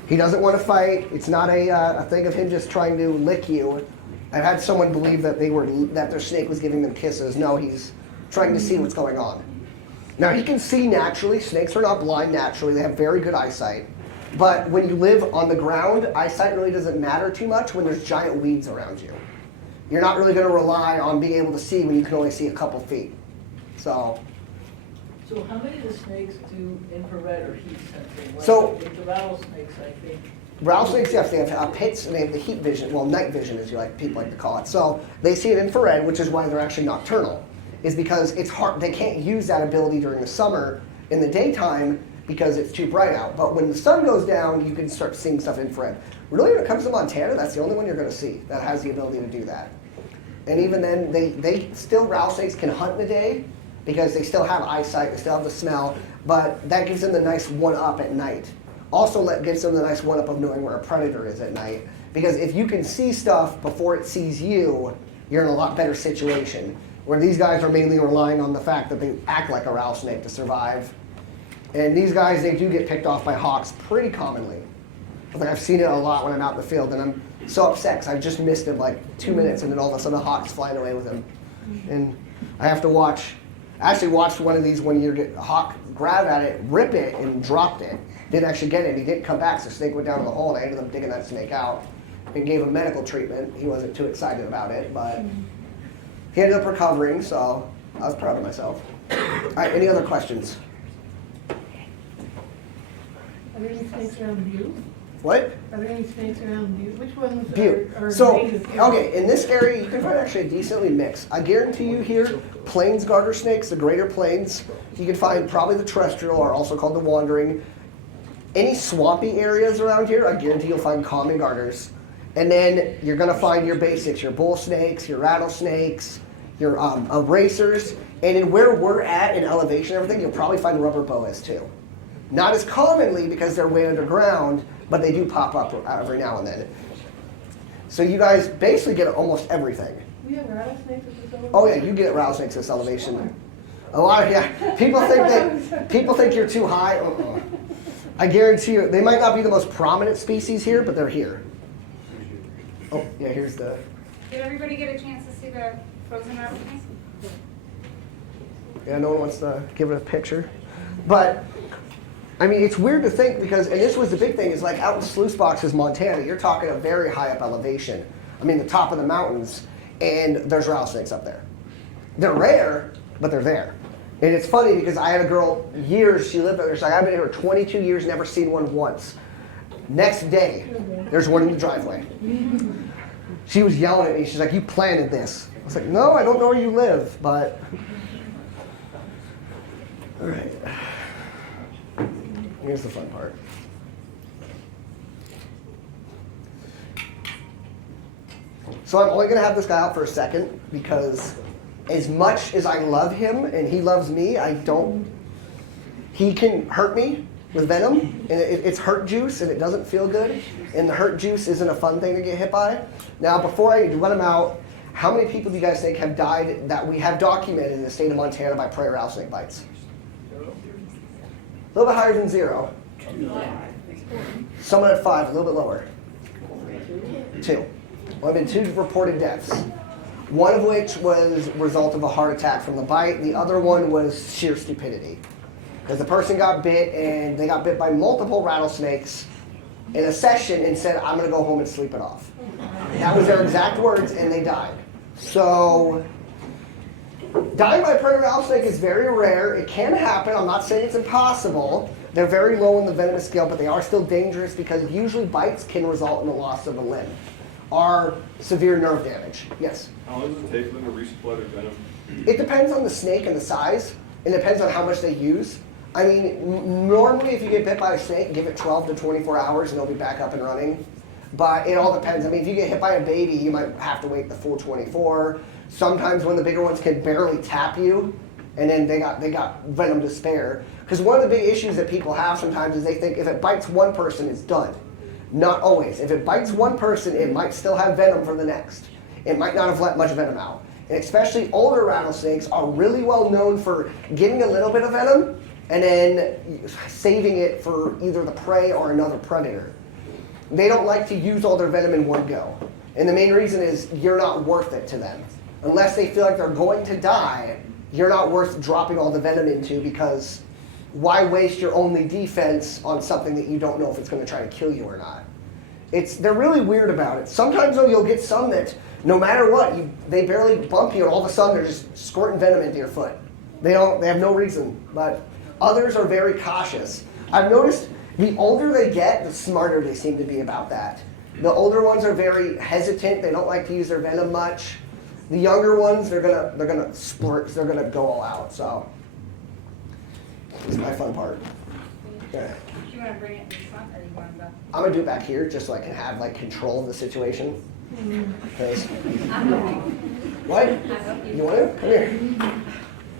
He doesn't want to fight. It's not a thing of him just trying to lick you. I've had someone believe that their snake was giving them kisses. No, he's trying to see what's going on. Now, he can see naturally. Snakes are not blind naturally. They have very good eyesight. But when you live on the ground, eyesight really doesn't matter too much when there's giant weeds around you. You're not really going to rely on being able to see when you can only see a couple feet. So how many of the snakes do infrared or heat sensing? Like the rattlesnakes, I think. Rattlesnakes, yes, they have pits and they have the heat vision, well, night vision as people like to call it. So they see it infrared, which is why they're actually nocturnal, is because it's hard, they can't use that ability during the summer in the daytime because it's too bright out. But when the sun goes down, you can start seeing stuff infrared. Really, when it comes to Montana, that's the only one you're going to see that has the ability to do that. And even then, they still, rattlesnakes can hunt in the day because they still have eyesight, they still have the smell, but that gives them the nice one-up at night. Also gives them the nice one-up of knowing where a predator is at night. Because if you can see stuff before it sees you, you're in a lot better situation. Where these guys are mainly relying on the fact that they act like a rattlesnake to survive. And these guys, they do get picked off by hawks pretty commonly. Like I've seen it a lot when I'm out in the field, and I'm so upset because I just missed him like 2 minutes, and then all of a sudden a hawk's flying away with him. And I have to watch one of these when you get a hawk grab at it, rip it, and dropped it. Didn't actually get it. He didn't come back, so the snake went down in the hole, and I ended up digging that snake out and gave him medical treatment. He wasn't too excited about it, but he ended up recovering, so I was proud of myself. All right, any other questions? Are there any snakes around you? What? Are there any snakes around you? Which ones Butte. are So, native here? okay, in this area, you can find actually a decently mix. I guarantee you here, plains garter snakes, the greater plains, you can find probably the terrestrial, or also called the wandering. Any swampy areas around here, I guarantee you'll find common garters. And then you're gonna find your basics, your bull snakes, your rattlesnakes, your racers. And in where we're at in elevation and everything, you'll probably find rubber boas too. Not as commonly because they're way underground, but they do pop up every now and then. So you guys basically get almost everything. We have rattlesnakes at this elevation? Oh yeah, you get rattlesnakes at this elevation. A lot of, yeah. People think you're too high. I guarantee you, they might not be the most prominent species here, but they're here. Oh yeah, here's the. Did everybody get a chance to see the frozen rattlesnakes? Yeah, no one wants to give it a picture, but. I mean, it's weird to think because, and this was the big thing, is like out in sluice boxes, Montana, you're talking a very high up elevation. I mean, the top of the mountains, and there's rattlesnakes up there. They're rare, but they're there. And it's funny because I had a girl, years, she lived there, she's like, I've been here 22 years, never seen one once. Next day, there's one in the driveway. She was yelling at me, she's like, you planted this. I was like, no, I don't know where you live, but. All right. Here's the fun part. So I'm only going to have this guy out for a second because as much as I love him and he loves me, he can hurt me with venom, and it's hurt juice and it doesn't feel good, and the hurt juice isn't a fun thing to get hit by. Now before I let him out, how many people do you guys think have died that we have documented in the state of Montana by prairie rattlesnake bites? A little bit higher than 0. Someone at 5, a little bit lower. 2. Well, there have been 2 reported deaths. One of which was a result of a heart attack from the bite. The other one was sheer stupidity. Because the person got bit, and they got bit by multiple rattlesnakes in a session and said, I'm going to go home and sleep it off. That was their exact words, and they died. So dying by a prairie rattlesnake is very rare. It can happen. I'm not saying it's impossible. They're very low in the venomous scale, but they are still dangerous because usually bites can result in the loss of a limb or severe nerve damage. Yes? How long does it take for them to resupply their venom? It depends on the snake and the size. It depends on how much they use. I mean, normally if you get bit by a snake, give it 12 to 24 hours and it'll be back up and running. But it all depends. I mean, if you get hit by a baby, you might have to wait the full 24. Sometimes when the bigger ones can barely tap you, and then they got venom to spare. Because one of the big issues that people have sometimes is they think if it bites one person, it's done. Not always. If it bites one person, it might still have venom for the next. It might not have let much venom out. And especially older rattlesnakes are really well known for getting a little bit of venom and then saving it for either the prey or another predator. They don't like to use all their venom in one go. And the main reason is you're not worth it to them. Unless they feel like they're going to die, you're not worth dropping all the venom into because why waste your only defense on something that you don't know if it's going to try to kill you or not? They're really weird about it. Sometimes though you'll get some that no matter what, they barely bump you and all of a sudden they're just squirting venom into your foot. They have no reason, but others are very cautious. I've noticed the older they get, the smarter they seem to be about that. The older ones are very hesitant. They don't like to use their venom much. The younger ones, they're gonna splurt. They're gonna go all out. So This is my fun part. Yeah. Do you want to bring it in front, or do you want to go? I'm gonna do it back here just so I can have like control of the situation. Because what? You want to? Come here.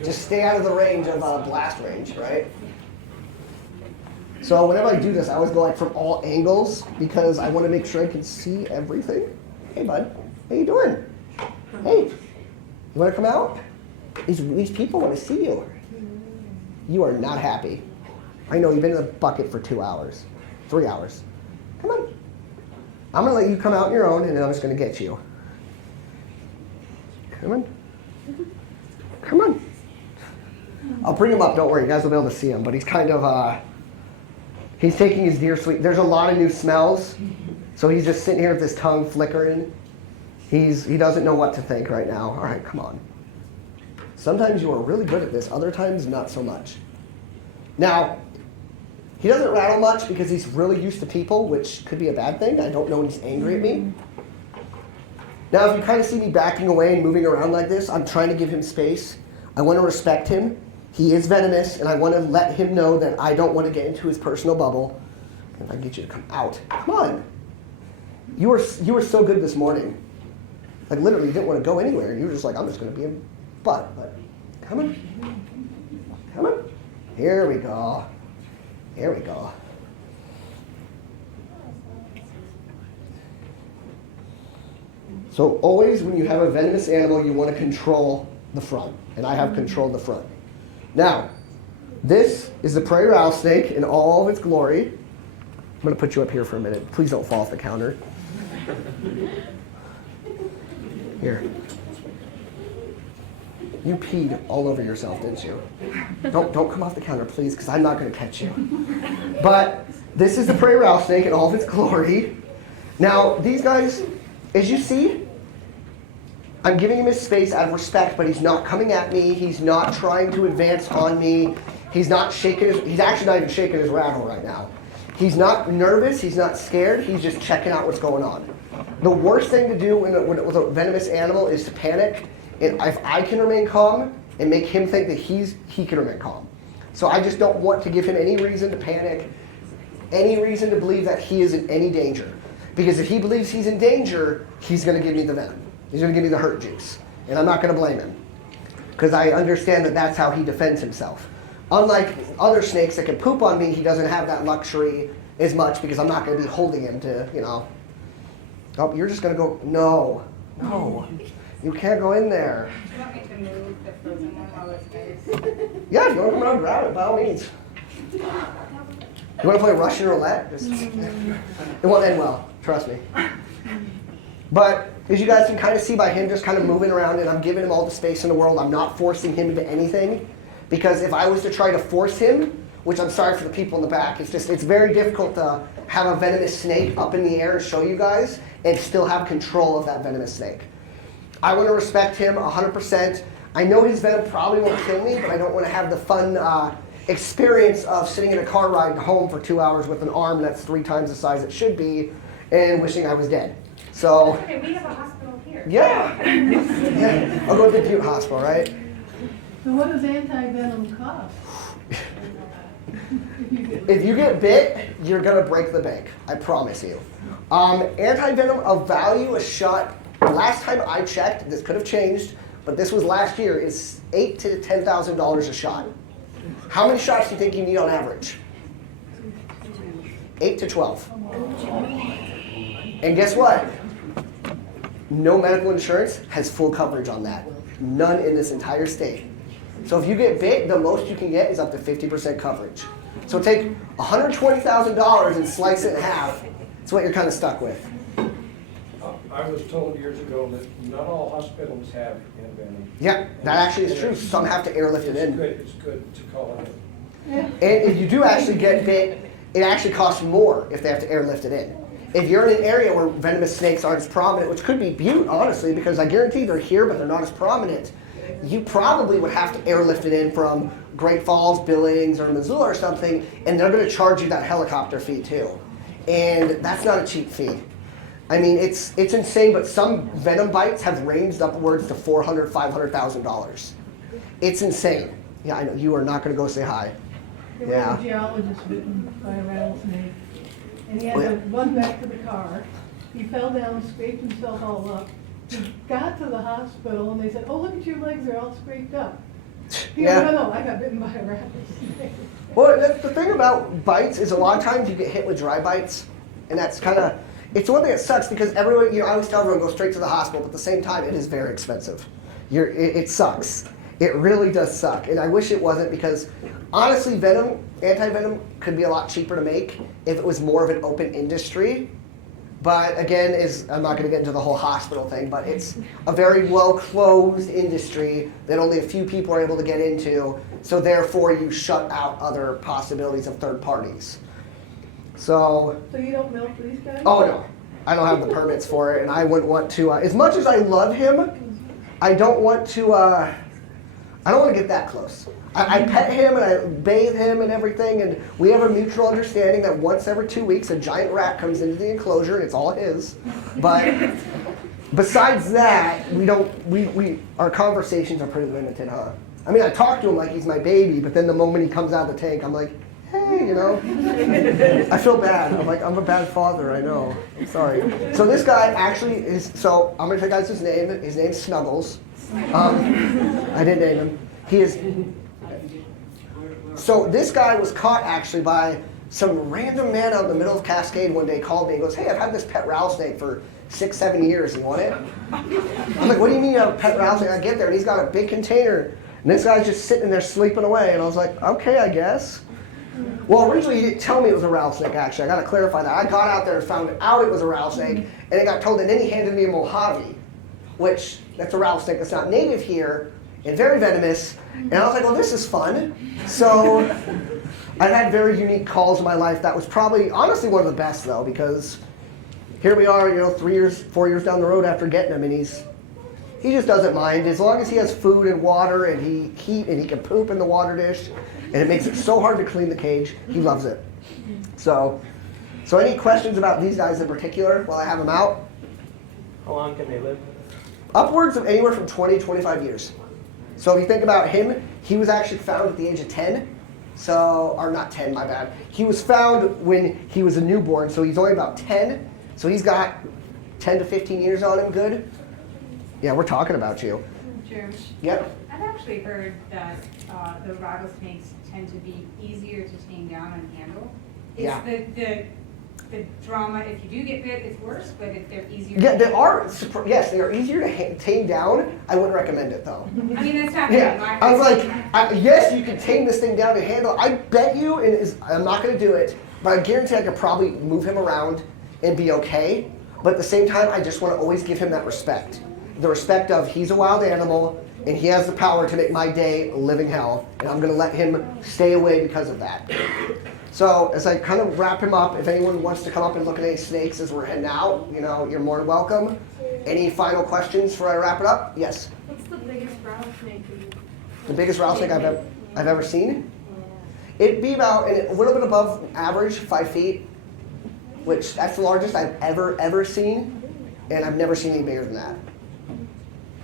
Just stay out of the range of blast range, right? So whenever I do this, I always go like from all angles because I want to make sure I can see everything. Hey, bud. How you doing? Hey, you want to come out? These people want to see you. You are not happy. I know you've been in the bucket for 2 hours, 3 hours. Come on. I'm going to let you come out on your own, and then I'm just going to get you. Come on. Come on. I'll bring him up. Don't worry. You guys will be able to see him. But he's kind of, he's taking his deer sleep. There's a lot of new smells. So he's just sitting here with his tongue flickering. He doesn't know what to think right now. All right, come on. Sometimes you are really good at this. Other times, not so much. Now, he doesn't rattle much because he's really used to people, which could be a bad thing. I don't know when he's angry at me. Now, if you kind of see me backing away and moving around like this, I'm trying to give him space. I want to respect him. He is venomous, and I want to let him know that I don't want to get into his personal bubble. If I can get you to come out. Come on. You were so good this morning. Like, literally, you didn't want to go anywhere. You were just like, I'm just going to be a butt. But come on. Come on. Here we go. Here we go. So always when you have a venomous animal, you want to control the front. And I have controlled the front. Now, this is the Prairie Rattlesnake in all of its glory. I'm going to put you up here for a minute. Please don't fall off the counter. Here. You peed all over yourself, didn't you? Don't come off the counter, please, because I'm not going to catch you. But this is the Prairie Rattlesnake in all of its glory. Now, these guys, as you see, I'm giving him his space out of respect, but he's not coming at me. He's not trying to advance on me. He's not shaking he's actually not even shaking his rattle right now. He's not nervous. He's not scared. He's just checking out what's going on. The worst thing to do with a venomous animal is to panic. And if I can remain calm and make him think that he can remain calm. So I just don't want to give him any reason to panic, any reason to believe that he is in any danger. Because if he believes he's in danger, he's going to give me the venom. He's going to give me the hurt juice. And I'm not going to blame him. Because I understand that that's how he defends himself. Unlike other snakes that can poop on me, he doesn't have that luxury as much because I'm not going to be holding him to, oh, you're just going to go, no. You can't go in there. Do you want me to move the frozen one while it's nice? Yeah, if you want to come around and grab it, by all means. You want to play Russian roulette? It won't end well, trust me. But as you guys can kind of see by him just kind of moving around, and I'm giving him all the space in the world, I'm not forcing him into anything. Because if I was to try to force him, which I'm sorry for the people in the back, it's very difficult to have a venomous snake up in the air and show you guys and still have control of that venomous snake. I want to respect him 100%. I know his venom probably won't kill me, but I don't want to have the fun experience of sitting in a car ride home for 2 hours with an arm that's 3 times the size it should be and wishing I was dead. So, Okay, we have a hospital here. yeah. I'll go to the Butte Hospital, right? So what does anti-venom cost? If you get bit, you're going to break the bank. I promise you. Anti-venom of value, a shot, last time I checked, this could have changed, but this was last year, is $8,000 to $10,000 a shot. How many shots do you think you need on average? 8 to 12. And guess what? No medical insurance has full coverage on that. None in this entire state. So if you get bit, the most you can get is up to 50% coverage. So take $120,000 and slice it in half. That's what you're kind of stuck with. I was told years ago that not all hospitals have venom. Yeah, that actually is true. Some have to airlift it in. It's good to call it in. And if you do actually get bit, it actually costs more if they have to airlift it in. If you're in an area where venomous snakes aren't as prominent, which could be Butte, honestly, because I guarantee they're here, but they're not as prominent, you probably would have to airlift it in from Great Falls, Billings, or Missoula or something, and they're going to charge you that helicopter fee too. And that's not a cheap fee. I mean, it's insane, but some venom bites have ranged upwards to $400,000, $500,000. It's insane. Yeah, I know, you are not going to go say hi. There Yeah. was a geologist bitten by a rattlesnake, and he had Oh, yeah. to run back to the car. He fell down, scraped himself all up. He got to the hospital, and they said, "Oh, look at your legs, they're all scraped up." He Yeah. goes, "No, I got bitten by a rattlesnake." Well, the thing about bites is a lot of times you get hit with dry bites, and that's kind of, it's one thing that sucks because everyone, I always tell everyone go straight to the hospital, but at the same time, it is very expensive. It sucks. It really does suck, and I wish it wasn't because honestly, Venom, anti-venom could be a lot cheaper to make if it was more of an open industry. But again, I'm not going to get into the whole hospital thing, but it's a very well-closed industry that only a few people are able to get into, so therefore you shut out other possibilities of third parties. So You don't milk these guys? oh no, I don't have the permits for it, and I wouldn't want to, as much as I love him, I don't want to get that close. I pet him and I bathe him and everything, and we have a mutual understanding that once every 2 weeks a giant rat comes into the enclosure and it's all his. But besides that, our conversations are pretty limited, huh? I mean, I talk to him like he's my baby, but then the moment he comes out of the tank, I'm like, hey, I feel bad. I'm like, I'm a bad father, I know. I'm sorry. So this guy actually is, so I'm going to tell you guys his name. His name's Snuggles. I didn't name him. He is. So this guy was caught actually by some random man out in the middle of Cascade one day, called me and goes, hey, I've had this pet rattlesnake for 6-7 years. You want it? I'm like, what do you mean you have a pet rattlesnake? I get there and he's got a big container. And this guy's just sitting there sleeping away. And I was like, okay, I guess. Well, originally he didn't tell me it was a rattlesnake, actually. I got to clarify that. I got out there and found out it was a rattlesnake. And it got told, and then he handed me a Mojave, which that's a rattlesnake that's not native here and very venomous. And I was like, well, this is fun. So I've had very unique calls in my life. That was probably, honestly, one of the best, though, because here we are, 3 years, 4 years down the road after getting him, and he just doesn't mind. As long as he has food and water and he can poop in the water dish, and it makes it so hard to clean the cage, he loves it. So any questions about these guys in particular while I have them out? How long can they live? Upwards of anywhere from 20 to 25 years. So if you think about him, he was actually found at the age of 10. So, or not 10, my bad. He was found when he was a newborn, so he's only about 10. So he's got 10 to 15 years on him, good? Yeah, we're talking about you. Jeremy, Yep. I've actually heard that the rattlesnakes tend to be easier to tame down and handle. It's Yeah. the drama, if you do get bit, it's worse, but if they're easier. Yeah, they are, yes, they are easier to tame down. I wouldn't recommend it, though. I mean, that's happening. Yeah, I was like, yes, you can tame this thing down and handle it. I bet you, I'm not going to do it, but I guarantee I could probably move him around and be okay. But at the same time, I just want to always give him that respect. The respect of he's a wild animal, and he has the power to make my day a living hell, and I'm going to let him stay away because of that. So as I kind of wrap him up, if anyone wants to come up and look at any snakes as we're heading out, you're more than welcome. Any final questions before I wrap it up? Yes? What's the biggest rattlesnake you've The biggest rattlesnake I've ever seen? It'd be about a little bit above average, 5 feet, which that's the largest I've ever seen, and I've never seen any bigger than that.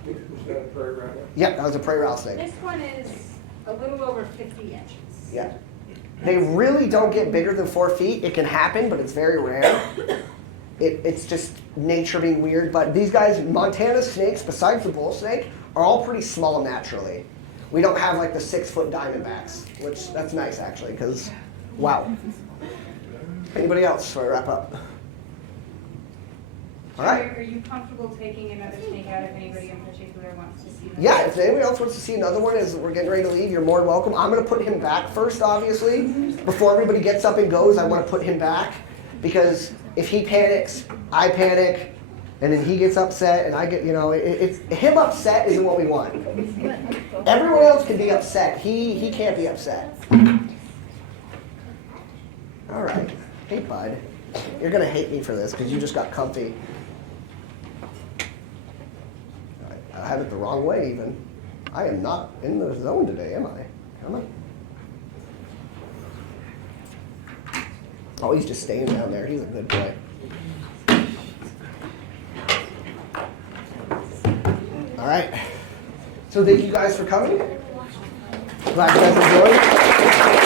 Was that a prairie rattle? Yep, that was a prairie rattlesnake. This one is a little over 50 inches. Yeah. They really don't get bigger than 4 feet. It can happen, but it's very rare. It's just nature being weird. But these guys, Montana snakes, besides the bull snake, are all pretty small naturally. We don't have like the 6-foot diamondbacks, which that's nice actually, because wow. Anybody else before I wrap up? All right. Are you comfortable taking another snake out if anybody in particular wants to see them? Yeah, if anybody else wants to see another one as we're getting ready to leave, you're more than welcome. I'm going to put him back first, obviously. Before everybody gets up and goes, I want to put him back. Because if he panics, I panic, and then he gets upset, and I get, him upset isn't what we want. Everyone else can be upset. He can't be upset. All right. Hey, bud. You're going to hate me for this because you just got comfy. I have it the wrong way, even. I am not in the zone today, am I? Come on. Oh, he's just staying down there. He's a good boy. All right. So thank you guys for coming. Glad you guys enjoyed.